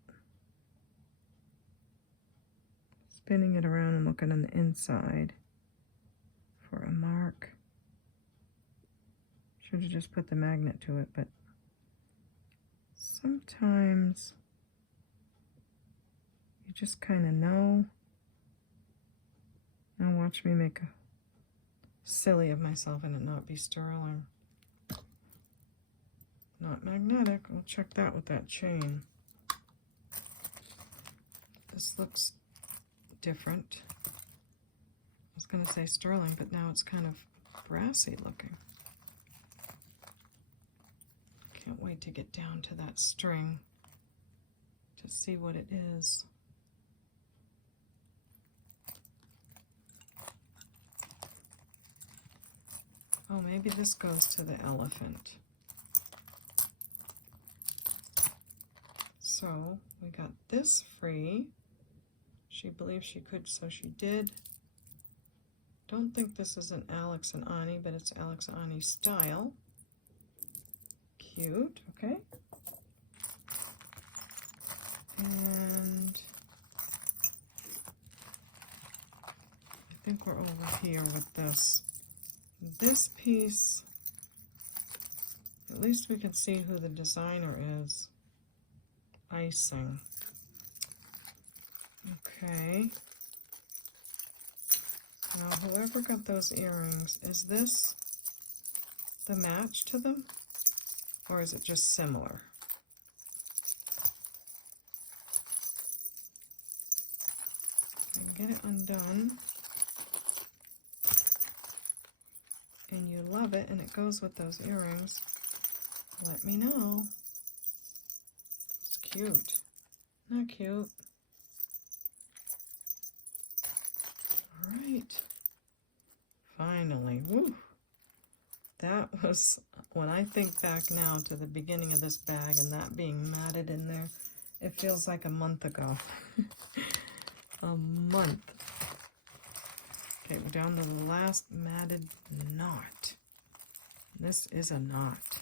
Spinning it around and looking on the inside for a mark. Should have just put the magnet to it, but sometimes you just kind of know. Now watch me make a silly of myself and it not be sterling. Not magnetic. We'll check that with that chain. This looks different. I was going to say sterling, but now it's kind of brassy looking. Can't wait to get down to that string to see what it is. Oh, maybe this goes to the elephant. So we got this free. She believed she could, so she did. Don't think this is an Alex and Ani, but it's Alex and Ani style. Cute, okay. And I think we're over here with this. This piece, at least we can see who the designer is. Icing. Okay. Now, whoever got those earrings, is this the match to them? Or is it just similar? I can get it undone. And you love it, and it goes with those earrings. Let me know. It's cute. Not cute. Alright. Finally. Woo! That was, when I think back now to the beginning of this bag and that being matted in there, it feels like a month ago. A month. Okay, we're down to the last matted knot. This is a knot.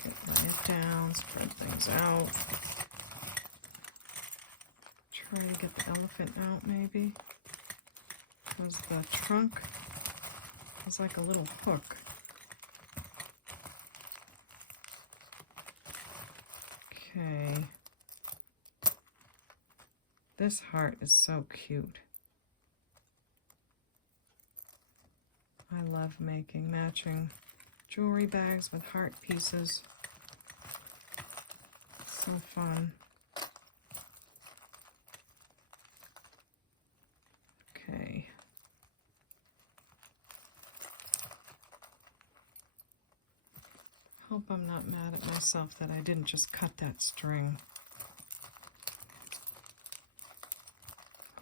Okay, lay it down, spread things out. Try to get the elephant out maybe. Because the trunk is like a little hook. Okay. This heart is so cute. I love making matching jewelry bags with heart pieces. So fun. Okay. Hope I'm not mad at myself that I didn't just cut that string.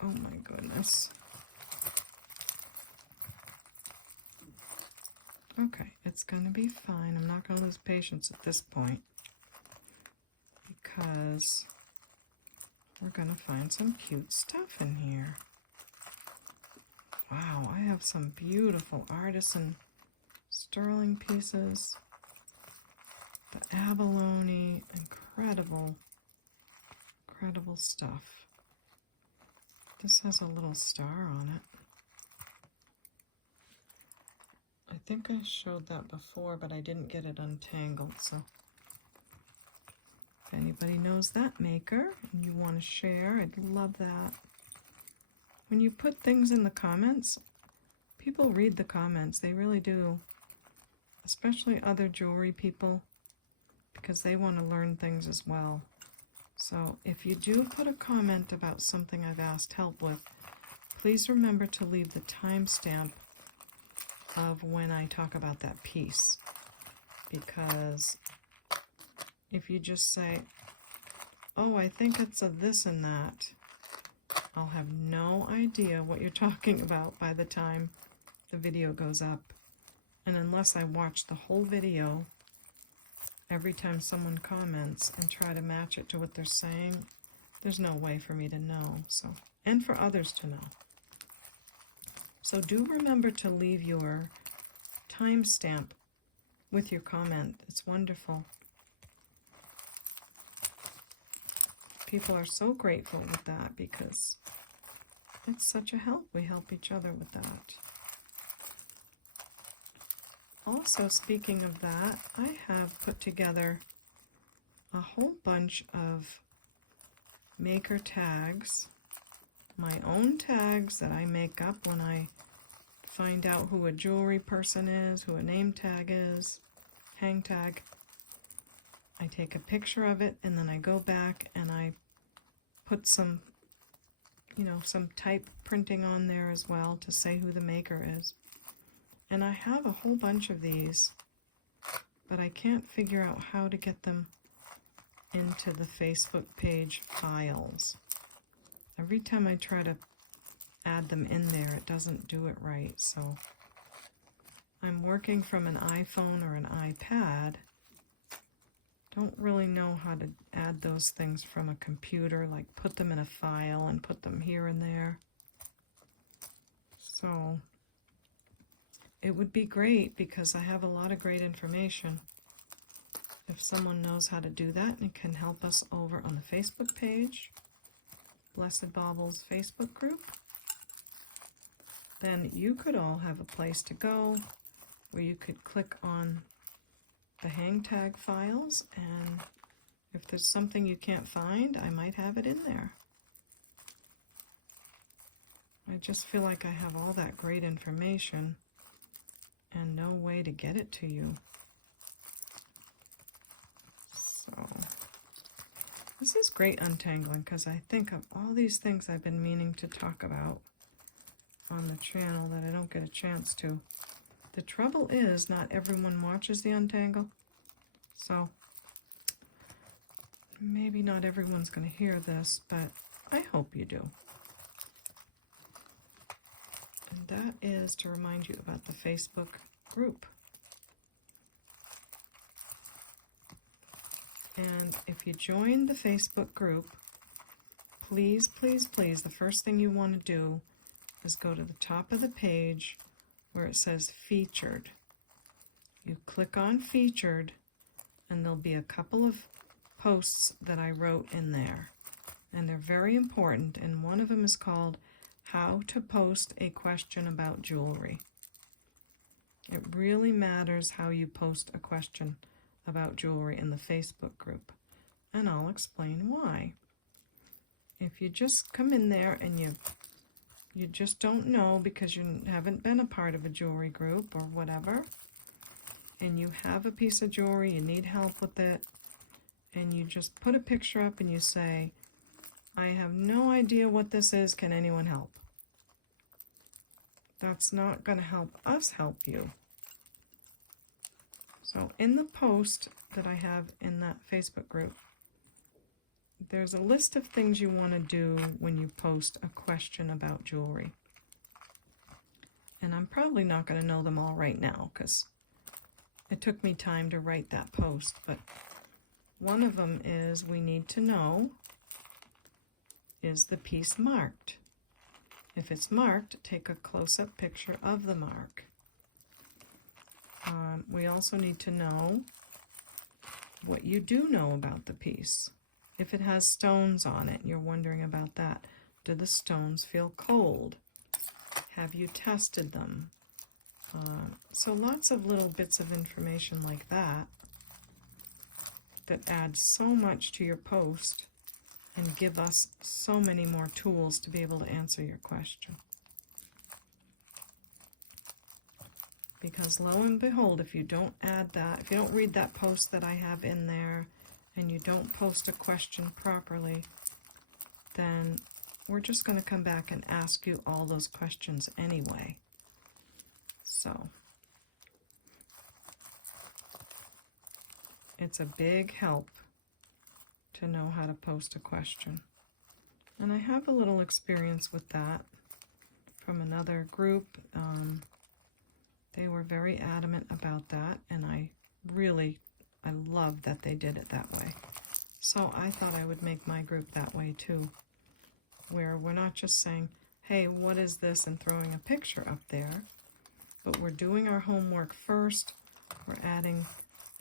Oh my goodness. Okay, it's going to be fine. I'm not going to lose patience at this point because we're going to find some cute stuff in here. Wow, I have some beautiful artisan sterling pieces. The abalone, incredible, incredible stuff. This has a little star on it. I think I showed that before, but I didn't get it untangled, so if anybody knows that maker and you want to share, I'd love that. When you put things in the comments, people read the comments, they really do, especially other jewelry people, because they want to learn things as well. So if you do put a comment about something I've asked help with, please remember to leave the timestamp of when I talk about that piece, because if you just say, oh, I think it's a this and that, I'll have no idea what you're talking about by the time the video goes up. And unless I watch the whole video every time someone comments and try to match it to what they're saying, there's no way for me to know, so, and for others to know. So do remember to leave your timestamp with your comment. It's wonderful. People are so grateful with that because it's such a help. We help each other with that. Also, speaking of that, I have put together a whole bunch of maker tags, my own tags that I make up when I find out who a jewelry person is, who a name tag is, hang tag. I take a picture of it and then I go back and I put some, some type printing on there as well to say who the maker is. And I have a whole bunch of these, but I can't figure out how to get them into the Facebook page files. Every time I try to add them in there, it doesn't do it right. So I'm working from an iPhone or an iPad. Don't really know how to add those things from a computer, like put them in a file and put them here and there. So it would be great because I have a lot of great information. If someone knows how to do that and can help us over on the Facebook page, Blessed Baubles Facebook group, then you could all have a place to go where you could click on the hang tag files, and if there's something you can't find, I might have it in there. I just feel like I have all that great information and no way to get it to you. So this is great untangling because I think of all these things I've been meaning to talk about on the channel that I don't get a chance to. The trouble is not everyone watches the Untangle, so maybe not everyone's going to hear this, but I hope you do. And that is to remind you about the Facebook group. And if you join the Facebook group, please, please, please, the first thing you want to do is go to the top of the page where it says Featured. You click on Featured, and there'll be a couple of posts that I wrote in there. And they're very important, and one of them is called How to Post a Question About Jewelry. It really matters how you post a question about jewelry in the Facebook group, and I'll explain why. If you just come in there and you just don't know because you haven't been a part of a jewelry group or whatever, and you have a piece of jewelry, you need help with it, and you just put a picture up and you say, I have no idea what this is, can anyone help? That's not going to help us help you. So in the post that I have in that Facebook group, there's a list of things you want to do when you post a question about jewelry. And I'm probably not going to know them all right now because it took me time to write that post. But one of them is we need to know, is the piece marked? If it's marked, take a close-up picture of the mark. We also need to know what you do know about the piece. If it has stones on it, you're wondering about that. Do the stones feel cold? Have you tested them? So lots of little bits of information like that that add so much to your post and give us so many more tools to be able to answer your question. Because lo and behold, if you don't add that, if you don't read that post that I have in there, and you don't post a question properly, then we're just going to come back and ask you all those questions anyway. So, it's a big help to know how to post a question. And I have a little experience with that from another group. They were very adamant about that, and I love that they did it that way. So I thought I would make my group that way too, where we're not just saying, hey, what is this, and throwing a picture up there, but we're doing our homework first. We're adding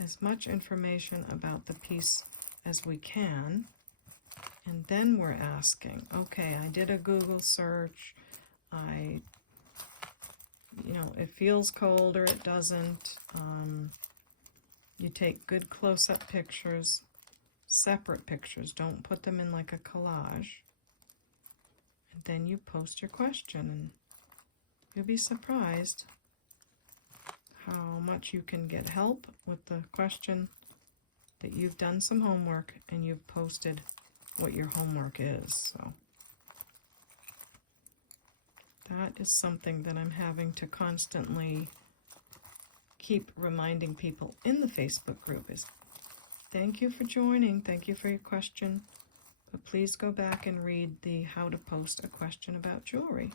as much information about the piece as we can, and then we're asking, okay, I did a Google search, it feels cold or it doesn't. You take good close-up pictures, separate pictures, don't put them in like a collage, and then you post your question, and you'll be surprised how much you can get help with the question that you've done some homework and you've posted what your homework is. So that is something that I'm having to constantly keep reminding people in the Facebook group is, thank you for joining, thank you for your question, but please go back and read the how to post a question about jewelry.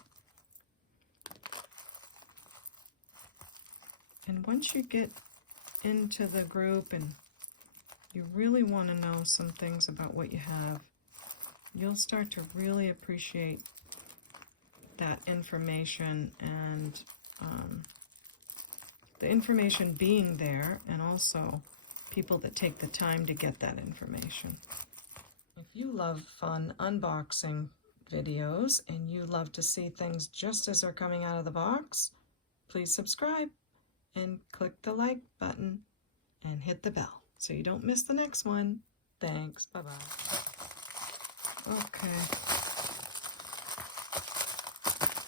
And once you get into the group and you really want to know some things about what you have, you'll start to really appreciate that information and the information being there, and also people that take the time to get that information. If you love fun unboxing videos and you love to see things just as they're coming out of the box, please subscribe and click the like button and hit the bell so you don't miss the next one. Thanks. Bye-bye. Okay.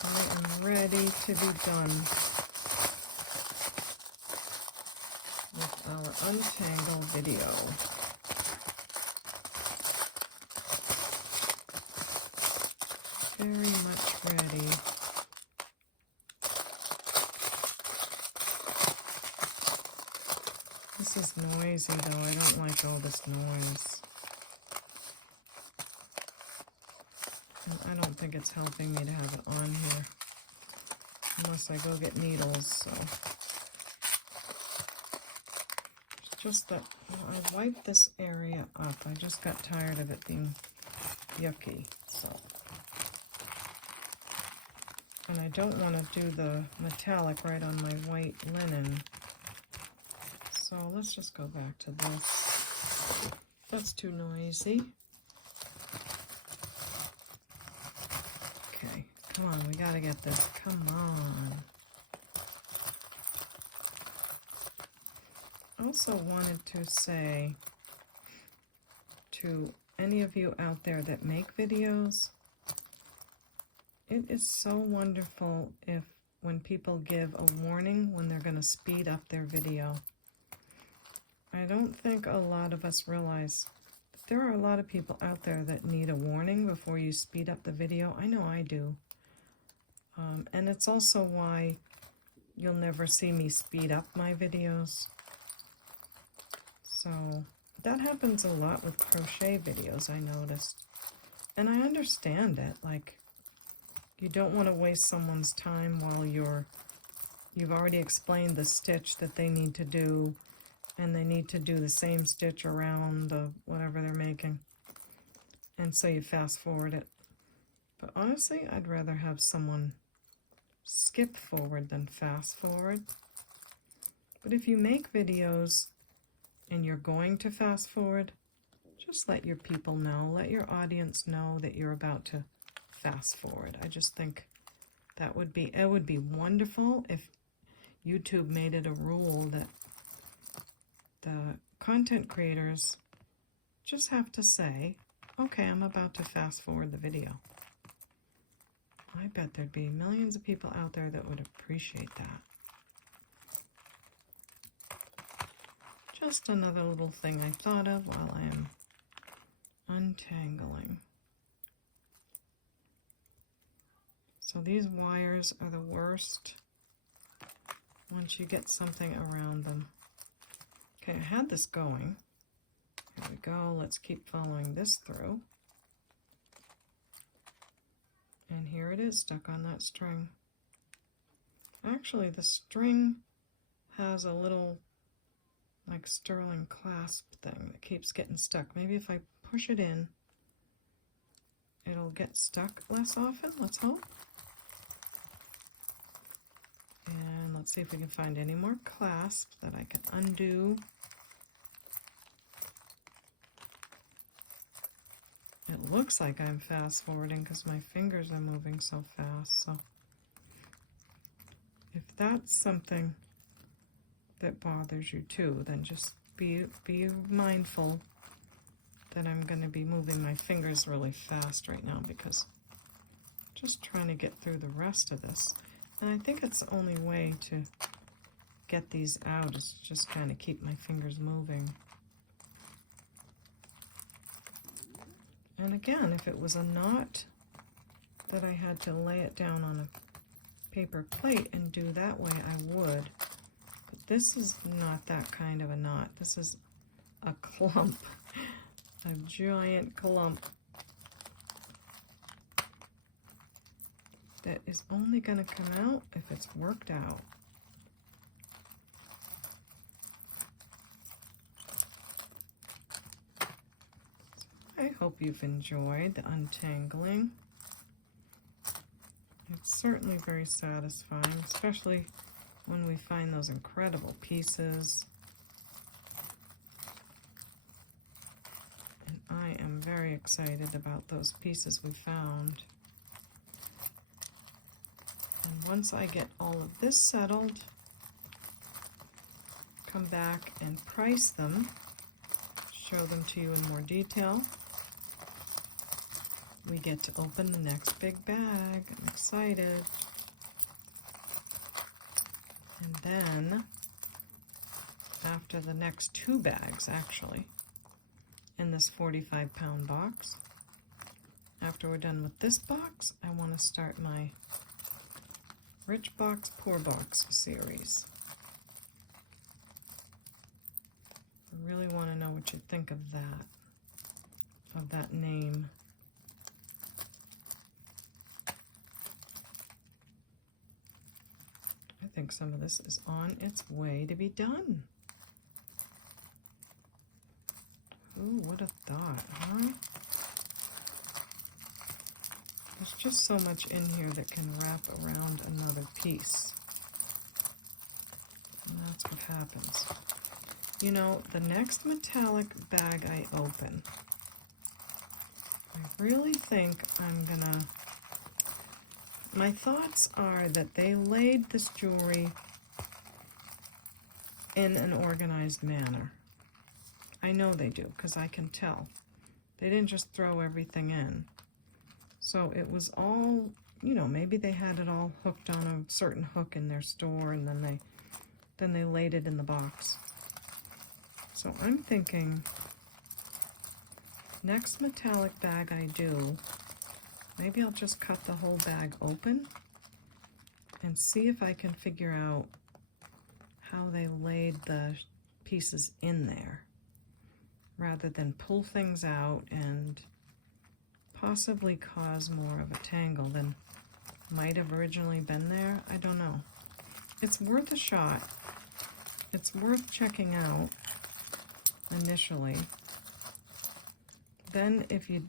I am ready to be done with our Untangle video. Very much ready. This is noisy though, I don't like all this noise. And I don't think it's helping me to have it on here. Unless I go get needles, so. It's just that I wiped this area up. I just got tired of it being yucky, so. And I don't want to do the metallic right on my white linen. So let's just go back to this. That's too noisy. Okay, come on, we gotta get this. Come on. I also wanted to say to any of you out there that make videos, it is so wonderful if when people give a warning when they're going to speed up their video. I don't think a lot of us realize that there are a lot of people out there that need a warning before you speed up the video. I know I do. And it's also why you'll never see me speed up my videos. So that happens a lot with crochet videos, I noticed. And I understand it. Like, you don't want to waste someone's time while you've already explained the stitch that they need to do, and they need to do the same stitch around the whatever they're making. And so you fast forward it. But honestly, I'd rather have someone skip forward than fast forward. But if you make videos and you're going to fast forward, just let your people know, let your audience know that you're about to fast forward. I just think it would be wonderful if YouTube made it a rule that the content creators just have to say, okay, I'm about to fast forward the video. I bet there'd be millions of people out there that would appreciate that. Just another little thing I thought of while I am untangling. So these wires are the worst once you get something around them. Okay, I had this going. Here we go. Let's keep following this through. And here it is, stuck on that string. Actually, the string has a little, like, sterling clasp thing that keeps getting stuck. Maybe if I push it in, it'll get stuck less often. Let's hope. And let's see if we can find any more clasp that I can undo. It looks like I'm fast forwarding because my fingers are moving so fast. So if that's something that bothers you too, then just be mindful that I'm going to be moving my fingers really fast right now because I'm just trying to get through the rest of this. And I think it's the only way to get these out is just kind of keep my fingers moving. And again, if it was a knot that I had to lay it down on a paper plate and do that way, I would. But this is not that kind of a knot. This is a clump, a giant clump that is only going to come out if it's worked out. I hope you've enjoyed the untangling. It's certainly very satisfying, especially when we find those incredible pieces. And I am very excited about those pieces we found. And once I get all of this settled, come back and price them, show them to you in more detail. We get to open the next big bag. I'm excited. And then, after the next 2 bags, actually, in this 45-pound box, after we're done with this box, I want to start my Rich Box, Poor Box series. I really want to know what you think of that name. I think some of this is on its way to be done. Who would have thought, huh? There's just so much in here that can wrap around another piece. And that's what happens. You know, the next metallic bag I open, I really think I'm gonna... My thoughts are that they laid this jewelry in an organized manner. I know they do, because I can tell. They didn't just throw everything in. So it was all, you know, maybe they had it all hooked on a certain hook in their store, and then they laid it in the box. So I'm thinking, next metallic bag I do, maybe I'll just cut the whole bag open and see if I can figure out how they laid the pieces in there, rather than pull things out and possibly cause more of a tangle than might have originally been there. I don't know. It's worth a shot. It's worth checking out initially. Then if you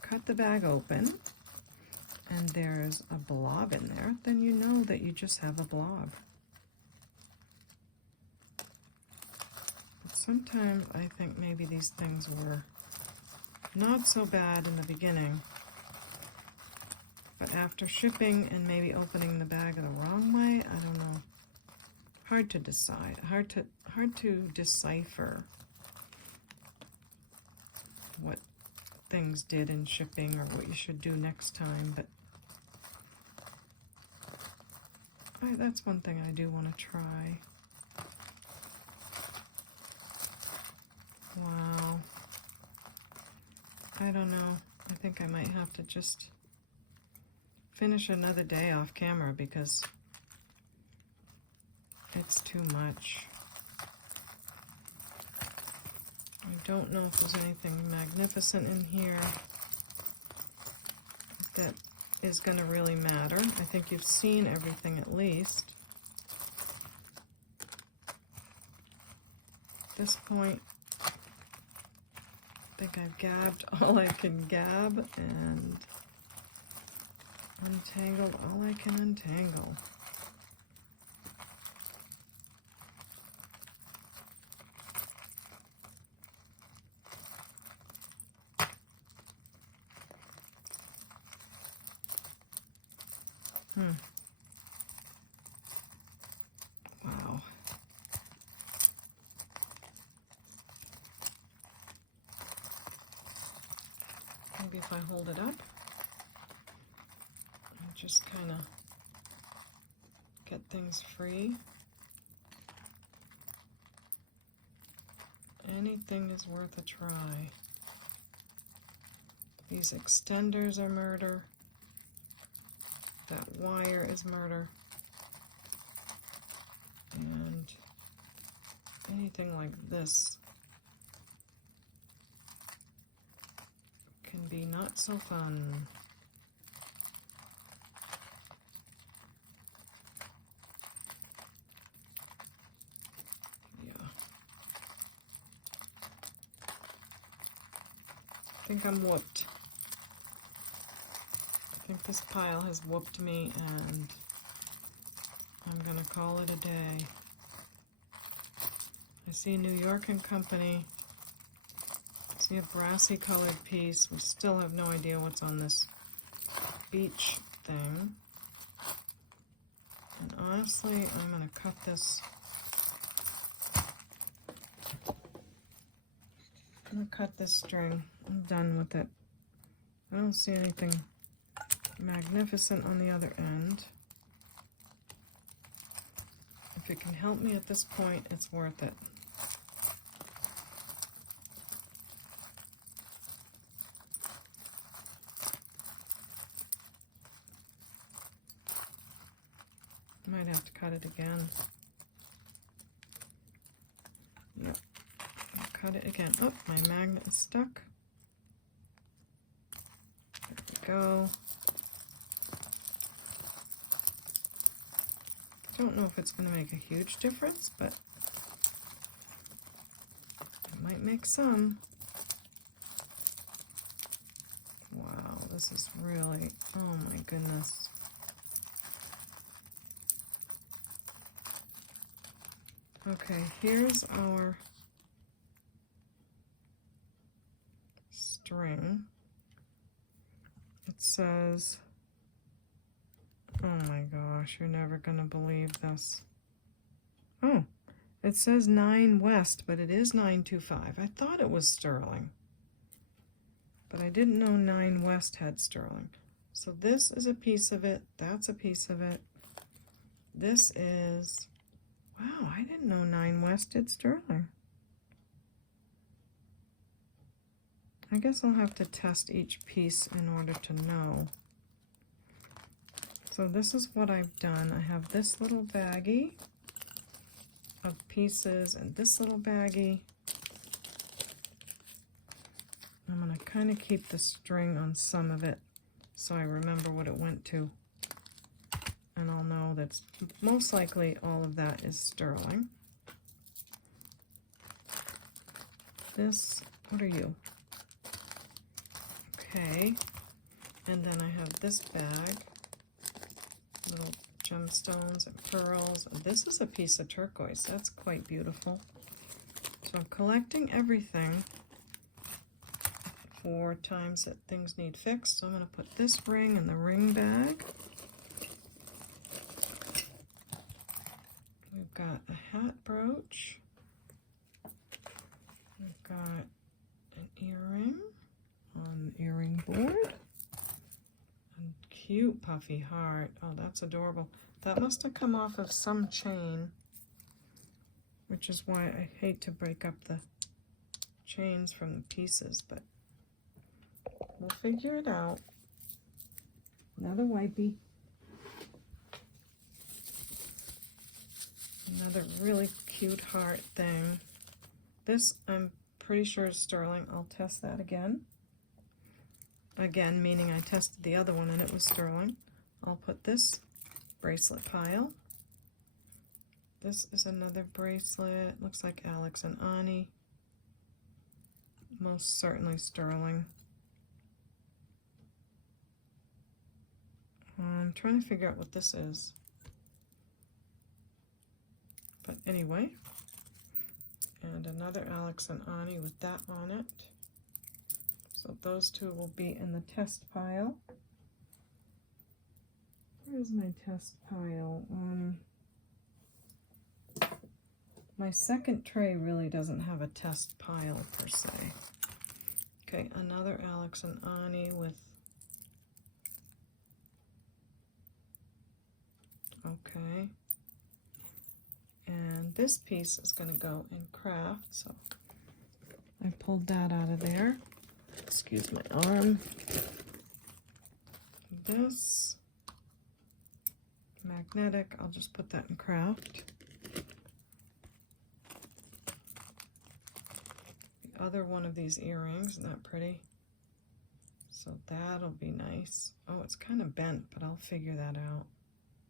cut the bag open and there's a blob in there, then you know that you just have a blob. But sometimes I think maybe these things were not so bad in the beginning, but after shipping and maybe opening the bag the wrong way, I don't know. Hard to decide, hard to decipher what things did in shipping or what you should do next time, but that's one thing I do want to try. Wow. I don't know. I think I might have to just finish another day off camera because it's too much. I don't know if there's anything magnificent in here that is going to really matter. I think you've seen everything at least. At this point, I think I've gabbed all I can gab and untangled all I can untangle. Wow. Maybe if I hold it up and just kind of get things free. Anything is worth a try. These extenders are murder. That wire is murder. And anything like this can be not so fun. Yeah. I think I'm whooped. I think this pile has whooped me, and I'm gonna call it a day. I see New York and Company. I see a brassy colored piece. We still have no idea what's on this beach thing. And honestly, I'm gonna cut this. I'm gonna cut this string. I'm done with it. I don't see anything magnificent on the other end. If it can help me at this point, it's worth it. Might have to cut it again. Yep. I'll cut it again. Oh, my magnet is stuck. There we go. Don't know if it's going to make a huge difference, but it might make some. Wow, this is really, oh my goodness. Okay, here's our string. It says, oh my gosh, you're never gonna believe this. Oh, it says 9 West, but it is 925. I thought it was sterling, but I didn't know 9 West had sterling. So this is a piece of it, that's a piece of it. This is, wow, I didn't know 9 West did sterling. I guess I'll have to test each piece in order to know. So this is what I've done. I have this little baggie of pieces and this little baggie. I'm going to kind of keep the string on some of it so I remember what it went to. And I'll know that's most likely all of that is sterling. This, what are you? Okay, and then I have this bag, little gemstones and pearls. This is a piece of turquoise. That's quite beautiful. So I'm collecting everything for times that things need fixed. So I'm going to put this ring in the ring bag. We've got a hat brooch. We've got an earring on the earring board. A cute puffy heart. Oh, that's adorable. That must have come off of some chain, which is why I hate to break up the chains from the pieces, but we'll figure it out. Another wipey. Another really cute heart thing. This I'm pretty sure is sterling. I'll test that again. Again, meaning I tested the other one and it was sterling. I'll put this bracelet pile. This is another bracelet. Looks like Alex and Ani. Most certainly sterling. I'm trying to figure out what this is. But anyway, and another Alex and Ani with that on it. So those two will be in the test pile. Where's my test pile? My second tray really doesn't have a test pile per se. Okay, another Alex and Ani with, okay. And this piece is going to go in craft, so I pulled that out of there. Excuse my arm. This magnetic, I'll just put that in craft. The other one of these earrings, isn't that pretty? So that'll be nice. Oh, it's kind of bent, but I'll figure that out.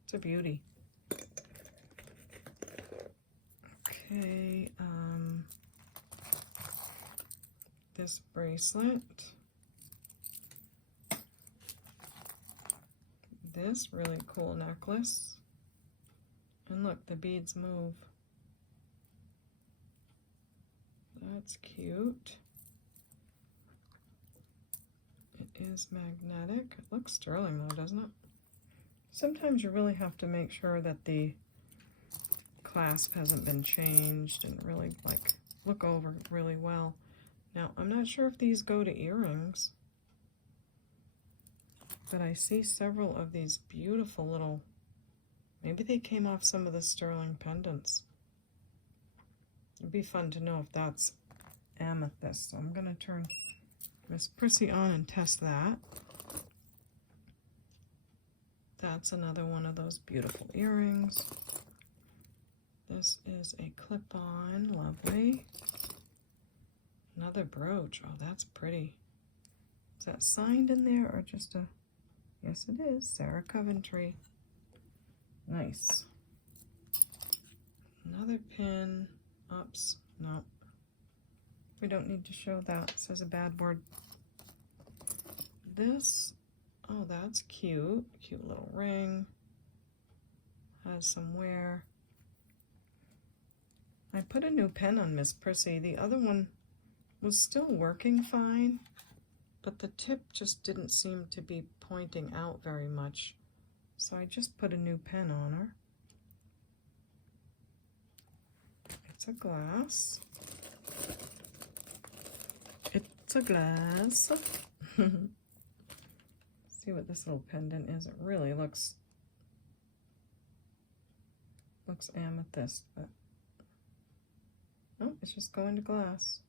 It's a beauty. Okay, this bracelet, this really cool necklace, and look, the beads move. That's cute. It is magnetic. It looks sterling though, doesn't it? Sometimes you really have to make sure that the clasp hasn't been changed and really like look over really well. Now, I'm not sure if these go to earrings, but I see several of these beautiful little, maybe they came off some of the sterling pendants. It'd be fun to know if that's amethyst. So I'm going to turn Miss Prissy on and test that. That's another one of those beautiful earrings. This is a clip-on, lovely. Another brooch. Oh, that's pretty. Is that signed in there or just a... Yes, it is. Sarah Coventry. Nice. Another pin. Oops. No. We don't need to show that. It says a bad word. This Oh, that's cute. Cute little ring. Has some wear. I put a new pen on Miss Prissy. The other one was still working fine, but the tip just didn't seem to be pointing out very much. So I just put a new pen on her. It's a glass. It's a glass. See what this little pendant is. It really looks amethyst, but oh, it's just going to glass.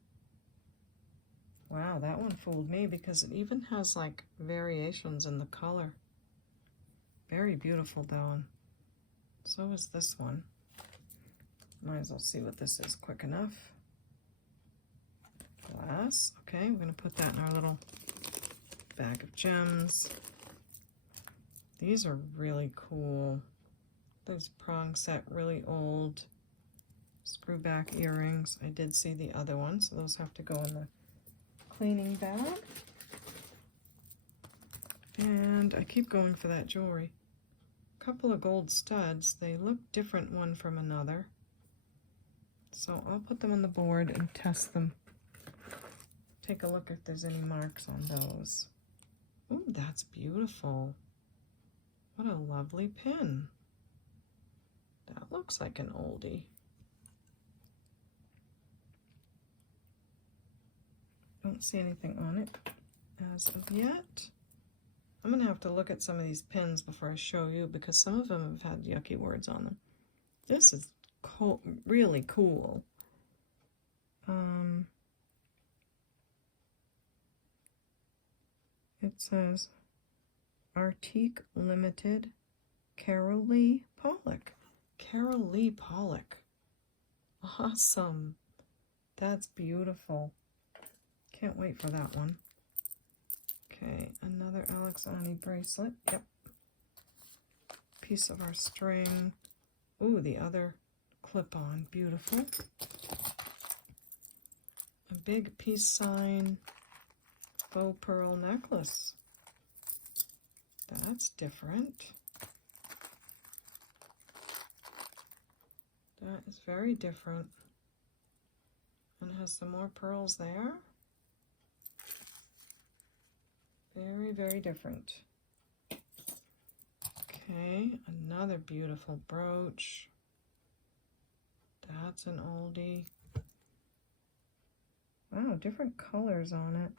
Wow, that one fooled me because it even has like variations in the color. Very beautiful though, and so is this one. Might as well see what this is quick enough. Glass. Okay, we're going to put that in our little bag of gems. These are really cool. This prong set, really old. Screw back earrings. I did see the other one, so those have to go in the cleaning bag. And I keep going for that jewelry. A couple of gold studs. They look different one from another. So I'll put them on the board and test them. Take a look if there's any marks on those. Ooh, that's beautiful. What a lovely pin. That looks like an oldie. Don't see anything on it as of yet. I'm going to have to look at some of these pins before I show you because some of them have had yucky words on them. This is cool, really cool. It says Arctique Limited, Carol Lee Pollock. Carol Lee Pollock. Awesome. That's beautiful. Can't wait for that one. Okay, another Alexani bracelet. Yep. Piece of our string. Ooh, the other clip-on. Beautiful. A big peace sign. Faux pearl necklace. That's different. That is very different. And it has some more pearls there. Very, very different. Okay, another beautiful brooch. That's an oldie. Wow, different colors on it.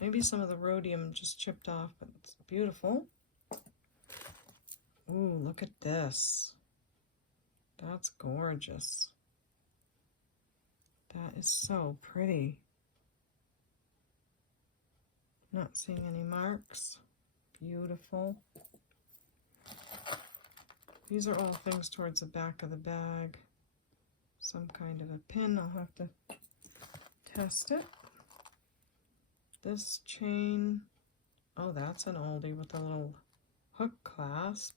Maybe some of the rhodium just chipped off, but it's beautiful. Ooh, look at this. That's gorgeous. That is so pretty. Not seeing any marks. Beautiful. These are all things towards the back of the bag. Some kind of a pin. I'll have to test it. This chain. Oh, that's an oldie with a little hook clasp.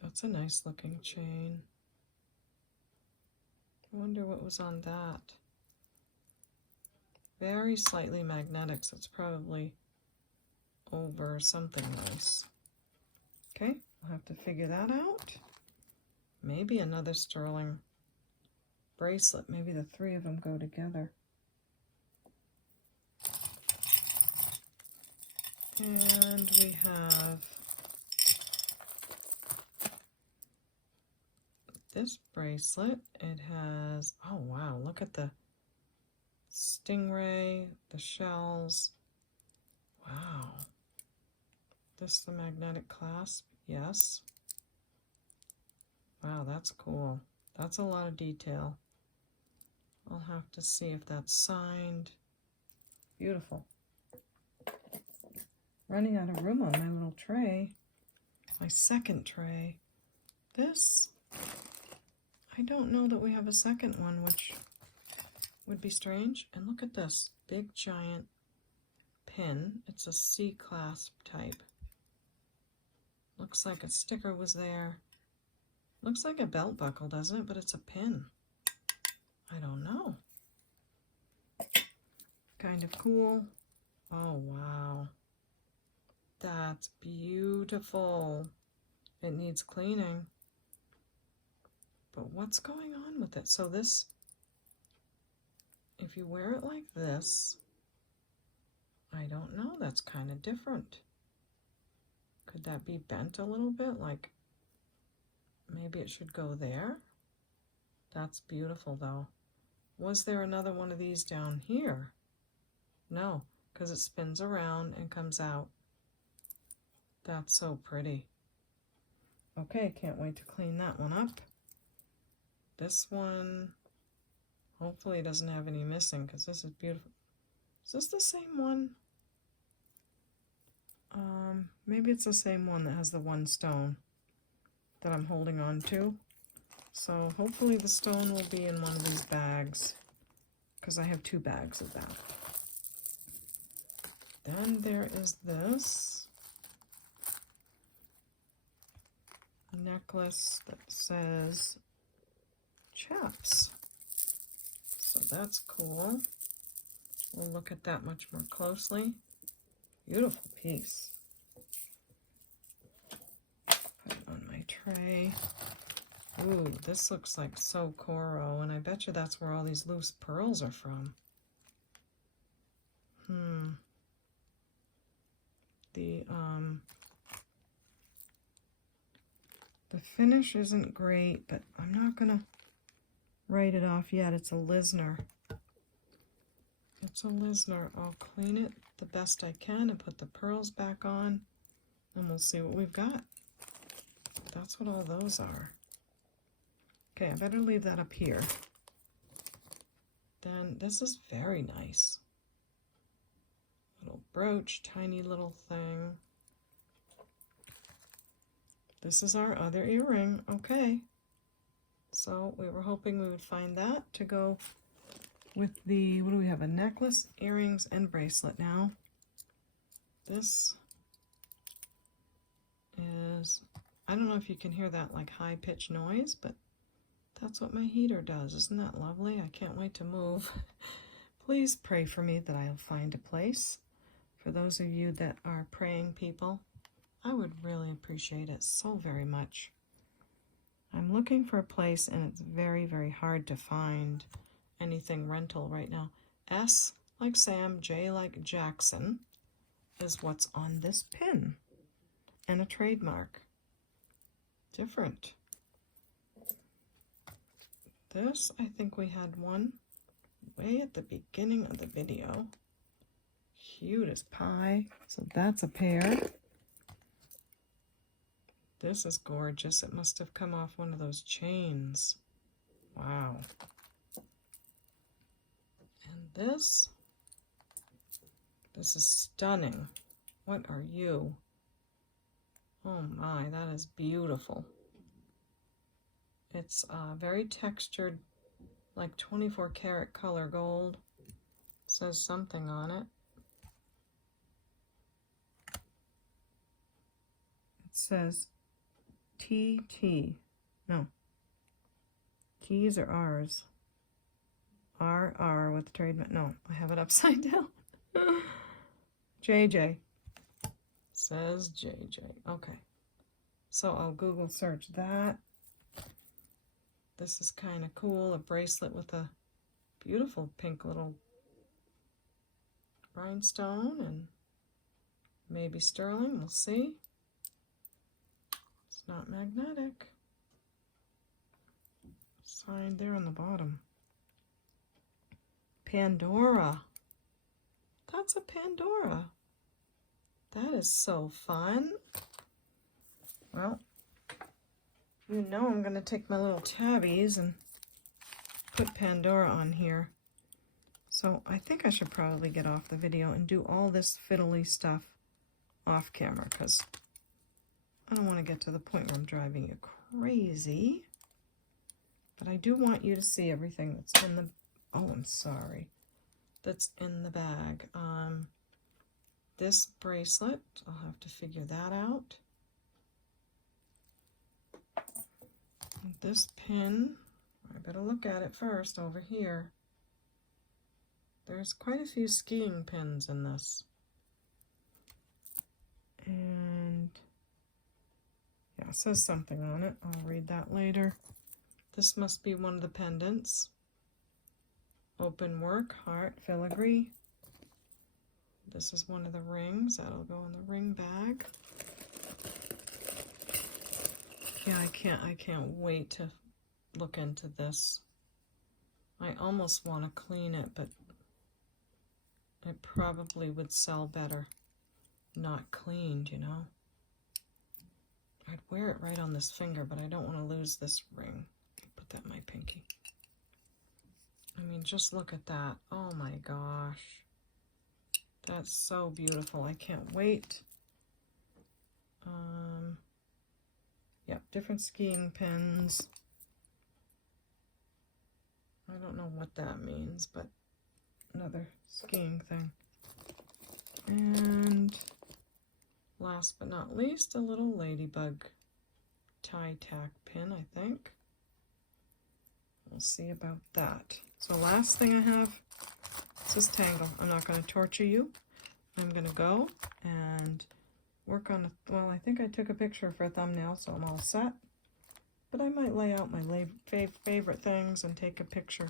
That's a nice looking chain. I wonder what was on that. Very slightly magnetic, so it's probably over something nice. Okay, I'll have to figure that out. Maybe another sterling bracelet. Maybe the three of them go together. And we have this bracelet. It has, oh wow, look at the stingray, the shells. Wow. This the magnetic clasp? Yes. Wow, that's cool. That's a lot of detail. I'll have to see if that's signed. Beautiful. Running out of room on my little tray. My second tray. This, I don't know that we have a second one, which would be strange. And look at this big giant pin. It's a C-clasp type. Looks like a sticker was there. Looks like a belt buckle, doesn't it? But it's a pin. I don't know. Kind of cool. Oh, wow. That's beautiful. It needs cleaning. But what's going on with it? So this, if you wear it like this, I don't know, that's kind of different. Could that be bent a little bit? Like maybe it should go there? That's beautiful though. Was there another one of these down here? No, because it spins around and comes out. That's so pretty. Okay, can't wait to clean that one up. This one, hopefully it doesn't have any missing because this is beautiful. Is this the same one? Maybe it's the same one that has the one stone that I'm holding on to. So hopefully the stone will be in one of these bags because I have 2 bags of that. Then there is this necklace that says chaps. So that's cool. We'll look at that much more closely. Beautiful piece. Put it on my tray. Ooh, this looks like so coral, and I bet you that's where all these loose pearls are from. The finish isn't great, but I'm not gonna write it off yet. It's a Lisner. It's a Lisner. I'll clean it the best I can and put the pearls back on, and we'll see what we've got. That's what all those are. Okay, I better leave that up here. Then this is very nice. Little brooch, tiny little thing. This is our other earring. Okay. So we were hoping we would find that to go with the, what do we have? A necklace, earrings, and bracelet now. This is, I don't know if you can hear that like high-pitched noise, but that's what my heater does. Isn't that lovely? I can't wait to move. Please pray for me that I'll find a place. For those of you that are praying people, I would really appreciate it so very much. I'm looking for a place and it's very, very hard to find anything rental right now. S like Sam, J like Jackson is what's on this pin. And a trademark. Different. This, I think we had one way at the beginning of the video. Cute as pie. So that's a pair. This is gorgeous. It must have come off one of those chains. Wow. And this is stunning. What are you? Oh my, that is beautiful. It's very textured, like 24 karat color gold. It says something on it. It says TT. No. T's or R's? RR with the trademark. No, I have it upside down. JJ. Says JJ. Okay. So I'll Google search that. This is kind of cool. A bracelet with a beautiful pink little rhinestone and maybe sterling. We'll see. It's not magnetic. Signed there on the bottom. Pandora. That's a Pandora. That is so fun. Well, you know I'm going to take my little tabbies and put Pandora on here. So I think I should probably get off the video and do all this fiddly stuff off camera because I don't want to get to the point where I'm driving you crazy. But I do want you to see everything that's in the, oh, I'm sorry, that's in the bag. This bracelet, I'll have to figure that out. This pin, I better look at it first over here. There's quite a few skiing pins in this. And yeah, it says something on it. I'll read that later. This must be one of the pendants. Open work, heart, filigree. This is one of the rings. That'll go in the ring bag. Yeah, I can't wait to look into this. I almost want to clean it, but it probably would sell better not cleaned, you know. I'd wear it right on this finger, but I don't want to lose this ring. Put that in my pinky. I mean, just look at that. Oh my gosh. That's so beautiful. I can't wait. Yep, different skiing pins. I don't know what that means, but another skiing thing. And last but not least, a little ladybug tie tack pin, I think. We'll see about that. So last thing I have, this is Tangle. I'm not going to torture you. I'm going to go and work on a, well, I think I took a picture for a thumbnail, so I'm all set. But I might lay out my favorite things and take a picture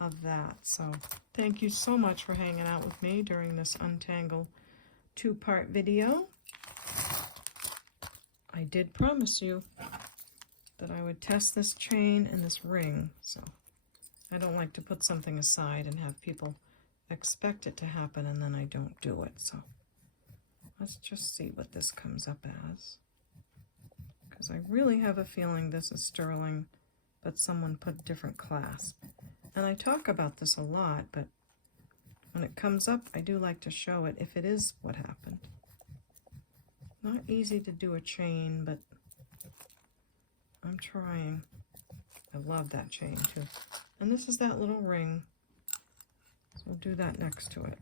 of that. So thank you so much for hanging out with me during this Untangle 2-part video. I did promise you that I would test this chain and this ring, so I don't like to put something aside and have people expect it to happen and then I don't do it. So let's just see what this comes up as, because I really have a feeling this is sterling, but someone put different clasp. And I talk about this a lot, but when it comes up, I do like to show it if it is what happened. Not easy to do a chain, but I'm trying. I love that chain too. And this is that little ring. So we'll do that next to it.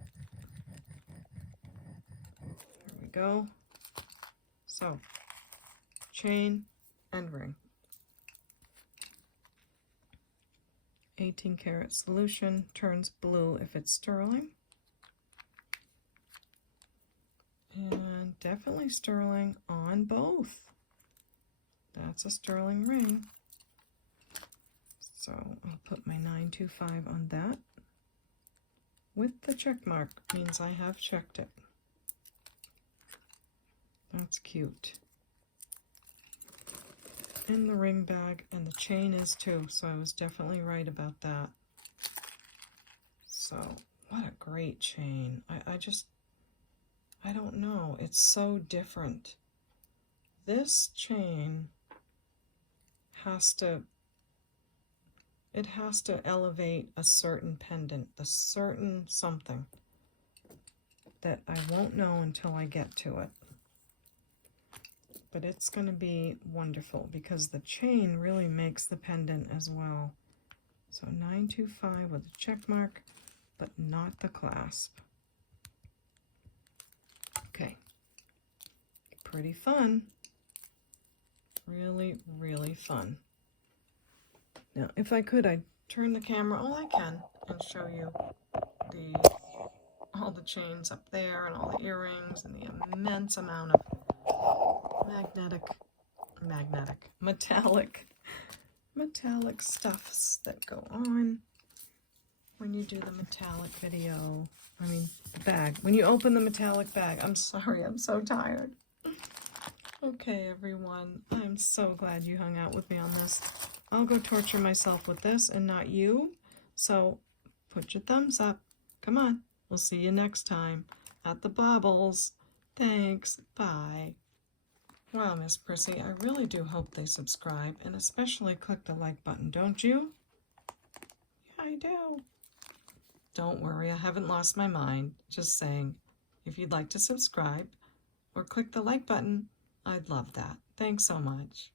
There we go. So, chain and ring. 18 karat solution, turns blue if it's sterling. And definitely sterling on both. That's a sterling ring. So I'll put my 925 on that. With the check mark, means I have checked it. That's cute. In the ring bag, and the chain is too, so I was definitely right about that. So, what a great chain. I don't know, it's so different. This chain has to elevate a certain pendant, a certain something that I won't know until I get to it. But it's going to be wonderful because the chain really makes the pendant as well. So 925 with a check mark, but not the clasp. Okay, pretty fun. Really, really fun. Now, if I could, I'd turn the camera, all I can, and show you all the chains up there and all the earrings and the immense amount of metallic stuffs that go on when you do the metallic video. I mean, bag. When you open the metallic bag. I'm sorry, I'm so tired. Okay, everyone. I'm so glad you hung out with me on this. I'll go torture myself with this and not you. So put your thumbs up. Come on. We'll see you next time at the Baubles. Thanks. Bye. Wow, Miss Prissy, I really do hope they subscribe, and especially click the like button, don't you? Yeah, I do. Don't worry, I haven't lost my mind. Just saying, if you'd like to subscribe or click the like button, I'd love that. Thanks so much.